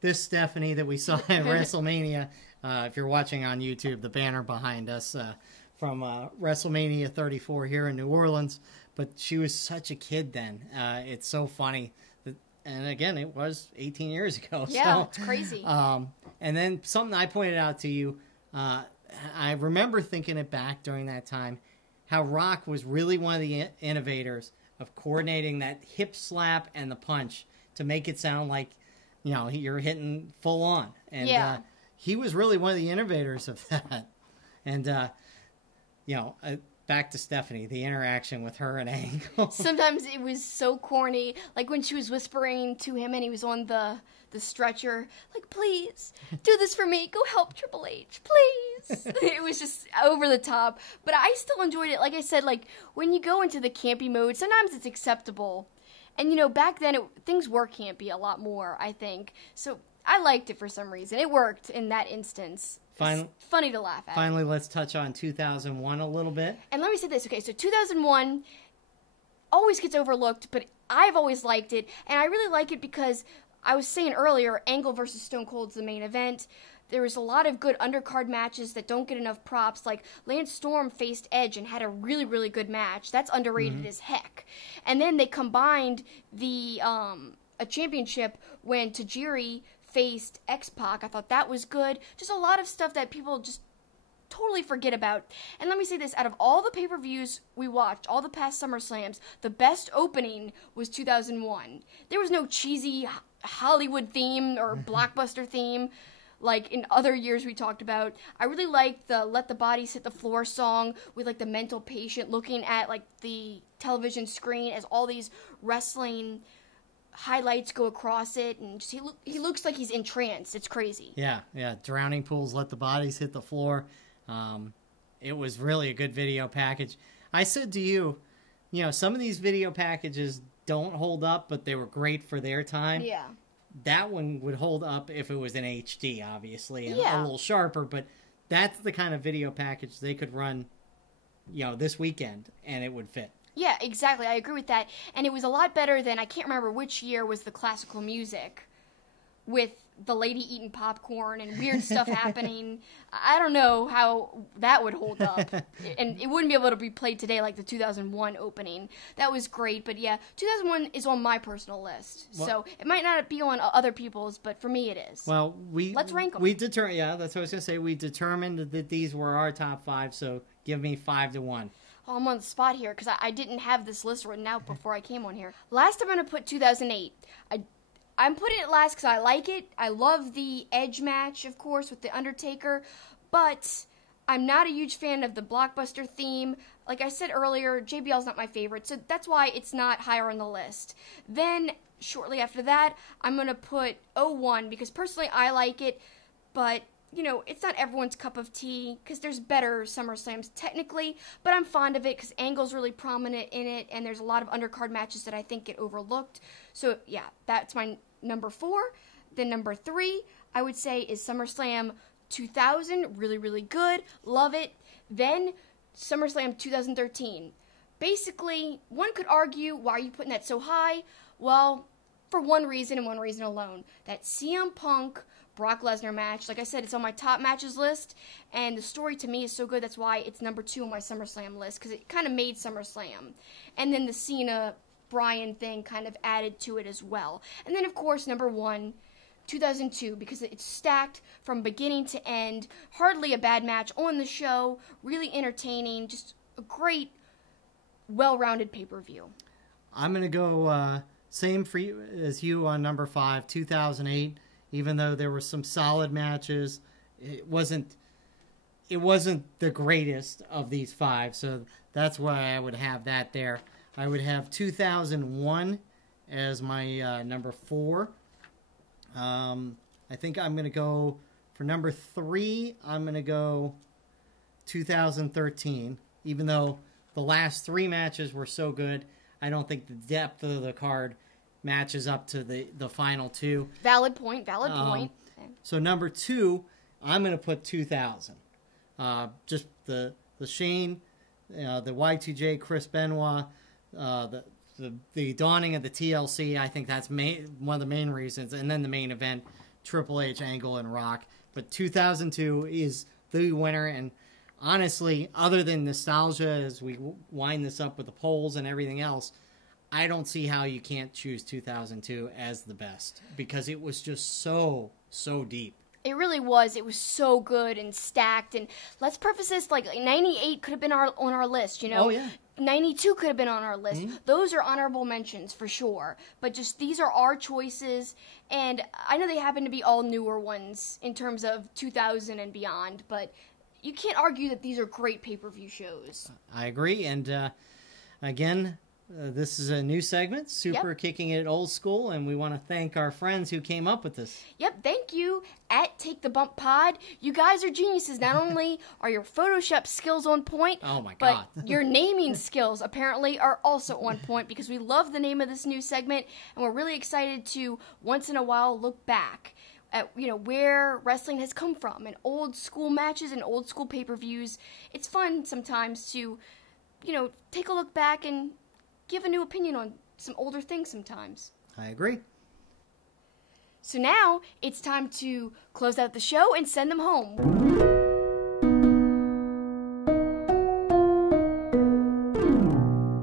this Stephanie that we saw at WrestleMania. If you're watching on YouTube, the banner behind us from WrestleMania 34 here in New Orleans. But she was such a kid then. It's so funny. And again, it was 18 years ago. Yeah, so, it's crazy. And then something I pointed out to you, I remember thinking it back during that time, how Rock was really one of the innovators of coordinating that hip slap and the punch to make it sound like, you know, you're hitting full on. And he was really one of the innovators of that. And, you know, back to Stephanie, the interaction with her and Angle. Sometimes it was so corny, like when she was whispering to him and he was on the stretcher, like, please, do this for me, go help Triple H, please. It was just over the top, but I still enjoyed it. Like I said, like, when you go into the campy mode, sometimes it's acceptable. And, you know, back then, things were campy a lot more, I think. So I liked it for some reason. It worked in that instance. It's funny to laugh at. Finally, let's touch on 2001 a little bit. And let me say this. Okay, so 2001 always gets overlooked, but I've always liked it. And I really like it because I was saying earlier, Angle versus Stone Cold's the main event. there was a lot of good undercard matches that don't get enough props. Like Lance Storm faced Edge and had a really, really good match. That's underrated as heck. And then they combined the a championship when Tajiri faced X-Pac. I thought that was good. Just a lot of stuff that people just totally forget about. And let me say this, out of all the pay-per-views we watched, all the past SummerSlams, the best opening was 2001. There was no cheesy Hollywood theme or blockbuster theme like in other years we talked about. I really liked the Let the Bodies Hit the Floor song with like the mental patient looking at like the television screen as all these wrestling highlights go across it, and just he looks like he's entranced. It's crazy. Yeah. Drowning Pools, Let the Bodies Hit the Floor. It was really a good video package. I said to you, some of these video packages don't hold up, but they were great for their time. Yeah. That one would hold up if it was in HD, obviously, and Yeah. a little sharper, but that's the kind of video package they could run, this weekend, and it would fit. Yeah, exactly. I agree with that. And it was a lot better than, I can't remember which year was the classical music with the lady eating popcorn and weird stuff happening. I don't know how that would hold up. And it wouldn't be able to be played today like the 2001 opening. That was great. But yeah, 2001 is on my personal list. Well, so it might not be on other people's, but for me it is. Well, let's rank them. Yeah, that's what I was going to say. We determined that these were our top 5, so give me 5-1. Oh, I'm on the spot here because I didn't have this list written out before I came on here. Last, I'm going to put 2008. I'm putting it last because I like it. I love the Edge match, of course, with The Undertaker. But I'm not a huge fan of the blockbuster theme. Like I said earlier, JBL's not my favorite, so that's why it's not higher on the list. Then, shortly after that, I'm going to put 01 because personally I like it, but it's not everyone's cup of tea because there's better SummerSlams technically, but I'm fond of it because Angle's really prominent in it, and there's a lot of undercard matches that I think get overlooked. So, yeah, that's my number 4. Then number 3, I would say, is SummerSlam 2000. Really, really good. Love it. Then SummerSlam 2013. Basically, one could argue, why are you putting that so high? Well, for one reason and one reason alone. That CM Punk Brock Lesnar match. Like I said, it's on my top matches list, and the story to me is so good, that's why it's number 2 on my SummerSlam list, because it kind of made SummerSlam. And then the Cena-Bryan thing kind of added to it as well. And then, of course, number 1, 2002, because it's stacked from beginning to end. Hardly a bad match on the show. Really entertaining. Just a great, well-rounded pay-per-view. I'm going to go same for you as you on number 5, 2008. Even though there were some solid matches, it wasn't the greatest of these 5. So that's why I would have that there. I would have 2001 as my number 4. I think I'm going to go for number 3. I'm going to go 2013. Even though the last 3 matches were so good, I don't think the depth of the card matches up to the final 2. Valid point. So number 2, I'm going to put 2000. Just the Shane, the Y2J, Chris Benoit, the dawning of the TLC. I think that's one of the main reasons. And then the main event, Triple H, Angle, and Rock. But 2002 is the winner. And honestly, other than nostalgia, as we wind this up with the polls and everything else, I don't see how you can't choose 2002 as the best, because it was just so deep. It really was. It was so good and stacked. And let's preface this, like 98 could have been on our list, Oh, yeah. 92 could have been on our list. Mm-hmm. Those are honorable mentions for sure. But just these are our choices. And I know they happen to be all newer ones in terms of 2000 and beyond. But you can't argue that these are great pay-per-view shows. I agree. And again, this is a new segment, SuperKicking It Old School, and we want to thank our friends who came up with this. Yep, thank you, at Take the Bump Pod. You guys are geniuses. Not only are your Photoshop skills on point, but your naming skills apparently are also on point, because we love the name of this new segment, and we're really excited to, once in a while, look back at where wrestling has come from, and old school matches and old school pay-per-views. It's fun sometimes to, take a look back and give a new opinion on some older things sometimes. I agree. So now it's time to close out the show and send them home.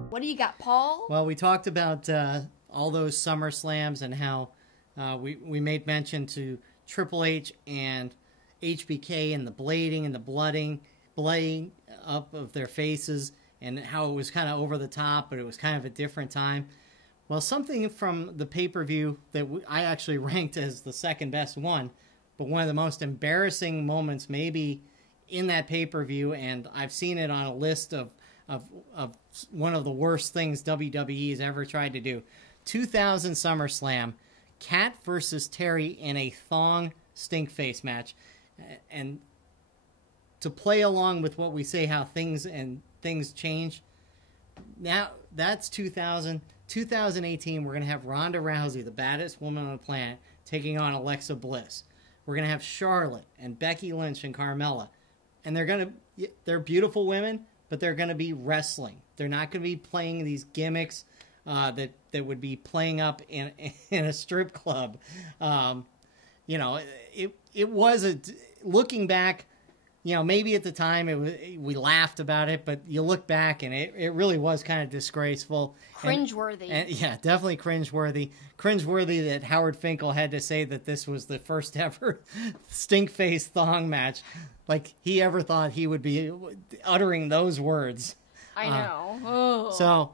What do you got, Paul? Well, we talked about all those SummerSlams and how we made mention to Triple H and HBK and the blading and the blooding up of their faces and how it was kind of over the top, but it was kind of a different time. Well, something from the pay-per-view that I actually ranked as the second best one, but one of the most embarrassing moments maybe in that pay-per-view, and I've seen it on a list of one of the worst things WWE has ever tried to do. 2000 SummerSlam, Kat versus Terry in a thong stink face match. And to play along with what we say, how things change, now that's 2000. 2018, we're going to have Ronda Rousey, the baddest woman on the planet, taking on Alexa Bliss. We're going to have Charlotte and Becky Lynch and Carmella. And they're beautiful women, but they're going to be wrestling. They're not going to be playing these gimmicks that would be playing up in a strip club. It was looking back, maybe at the time we laughed about it, but you look back and it really was kind of disgraceful. Cringeworthy. And yeah, definitely cringeworthy. Cringeworthy that Howard Finkel had to say that this was the first ever stink face thong match. Like he ever thought he would be uttering those words. I know. So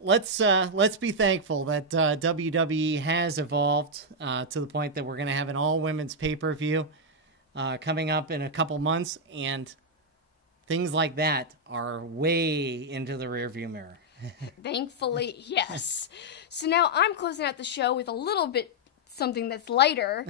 let's be thankful that WWE has evolved to the point that we're going to have an all-women's pay-per-view coming up in a couple months, and things like that are way into the rearview mirror. Thankfully, yes. So now I'm closing out the show with a little bit something that's lighter.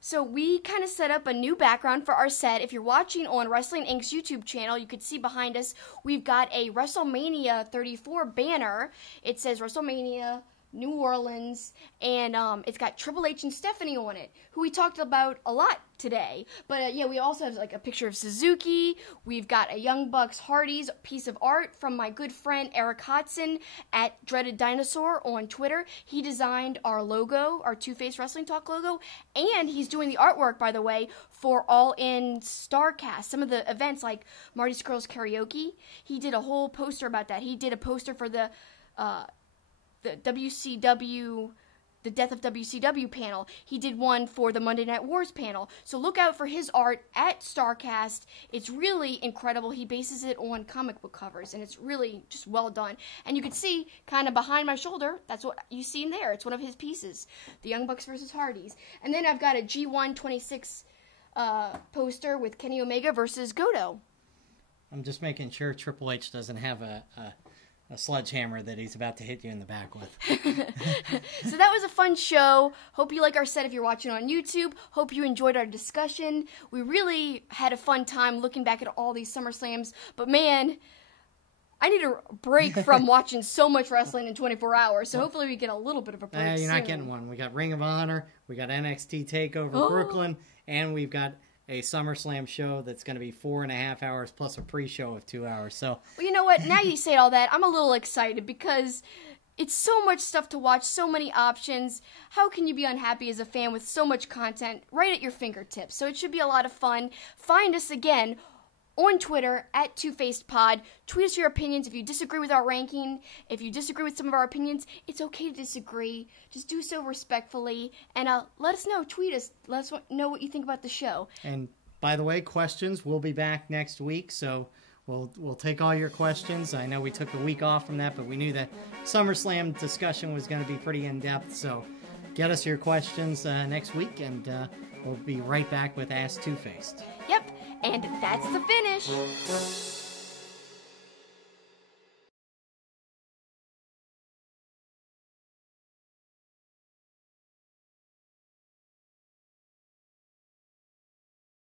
So we kind of set up a new background for our set. If you're watching on WrestlingINC's YouTube channel, you could see behind us, we've got a WrestleMania 34 banner. It says WrestleMania New Orleans, and it's got Triple H and Stephanie on it, who we talked about a lot today. But we also have like a picture of Suzuki. We've got a Young Bucks Hardys piece of art from my good friend Eric Hodson at Dreaded Dinosaur on Twitter. He designed our logo, our Two-Face Wrestling Talk logo, and he's doing the artwork, by the way, for All In Starrcast. Some of the events like Marty Scurll's Karaoke. He did a whole poster about that. He did a poster for the WCW, the Death of WCW panel. He did one for the Monday Night Wars panel. So look out for his art at Starrcast. It's really incredible. He bases it on comic book covers, and it's really just well done. And you can see kind of behind my shoulder, that's what you see in there. It's one of his pieces, the Young Bucks versus Hardys. And then I've got a G1 26 poster with Kenny Omega versus Goto. I'm just making sure Triple H doesn't have a sledgehammer that he's about to hit you in the back with. So that was a fun show. Hope you like our set if you're watching on YouTube. Hope you enjoyed our discussion. We really had a fun time looking back at all these SummerSlams. But man, I need a break from watching so much wrestling in 24 hours. So hopefully we get a little bit of a break You're soon. not getting one. We got Ring of Honor, we got NXT TakeOver Brooklyn, and we've got a SummerSlam show that's going to be 4.5 hours plus a pre-show of 2 hours. So, well, you know what? Now you say all that, I'm a little excited because it's so much stuff to watch, so many options. How can you be unhappy as a fan with so much content right at your fingertips? So it should be a lot of fun. Find us again on Twitter at TwoFacedPod. Tweet us your opinions. If you disagree with our ranking, if you disagree with some of our opinions, it's okay to disagree. Just do so respectfully. And let us know. Tweet us. Let us know what you think about the show. And by the way, questions, we'll be back next week. So we'll take all your questions. I know we took a week off from that, but we knew that SummerSlam discussion was going to be pretty in-depth. So get us your questions next week, and we'll be right back with Ask Two-Faced. Yep, and that's the finish.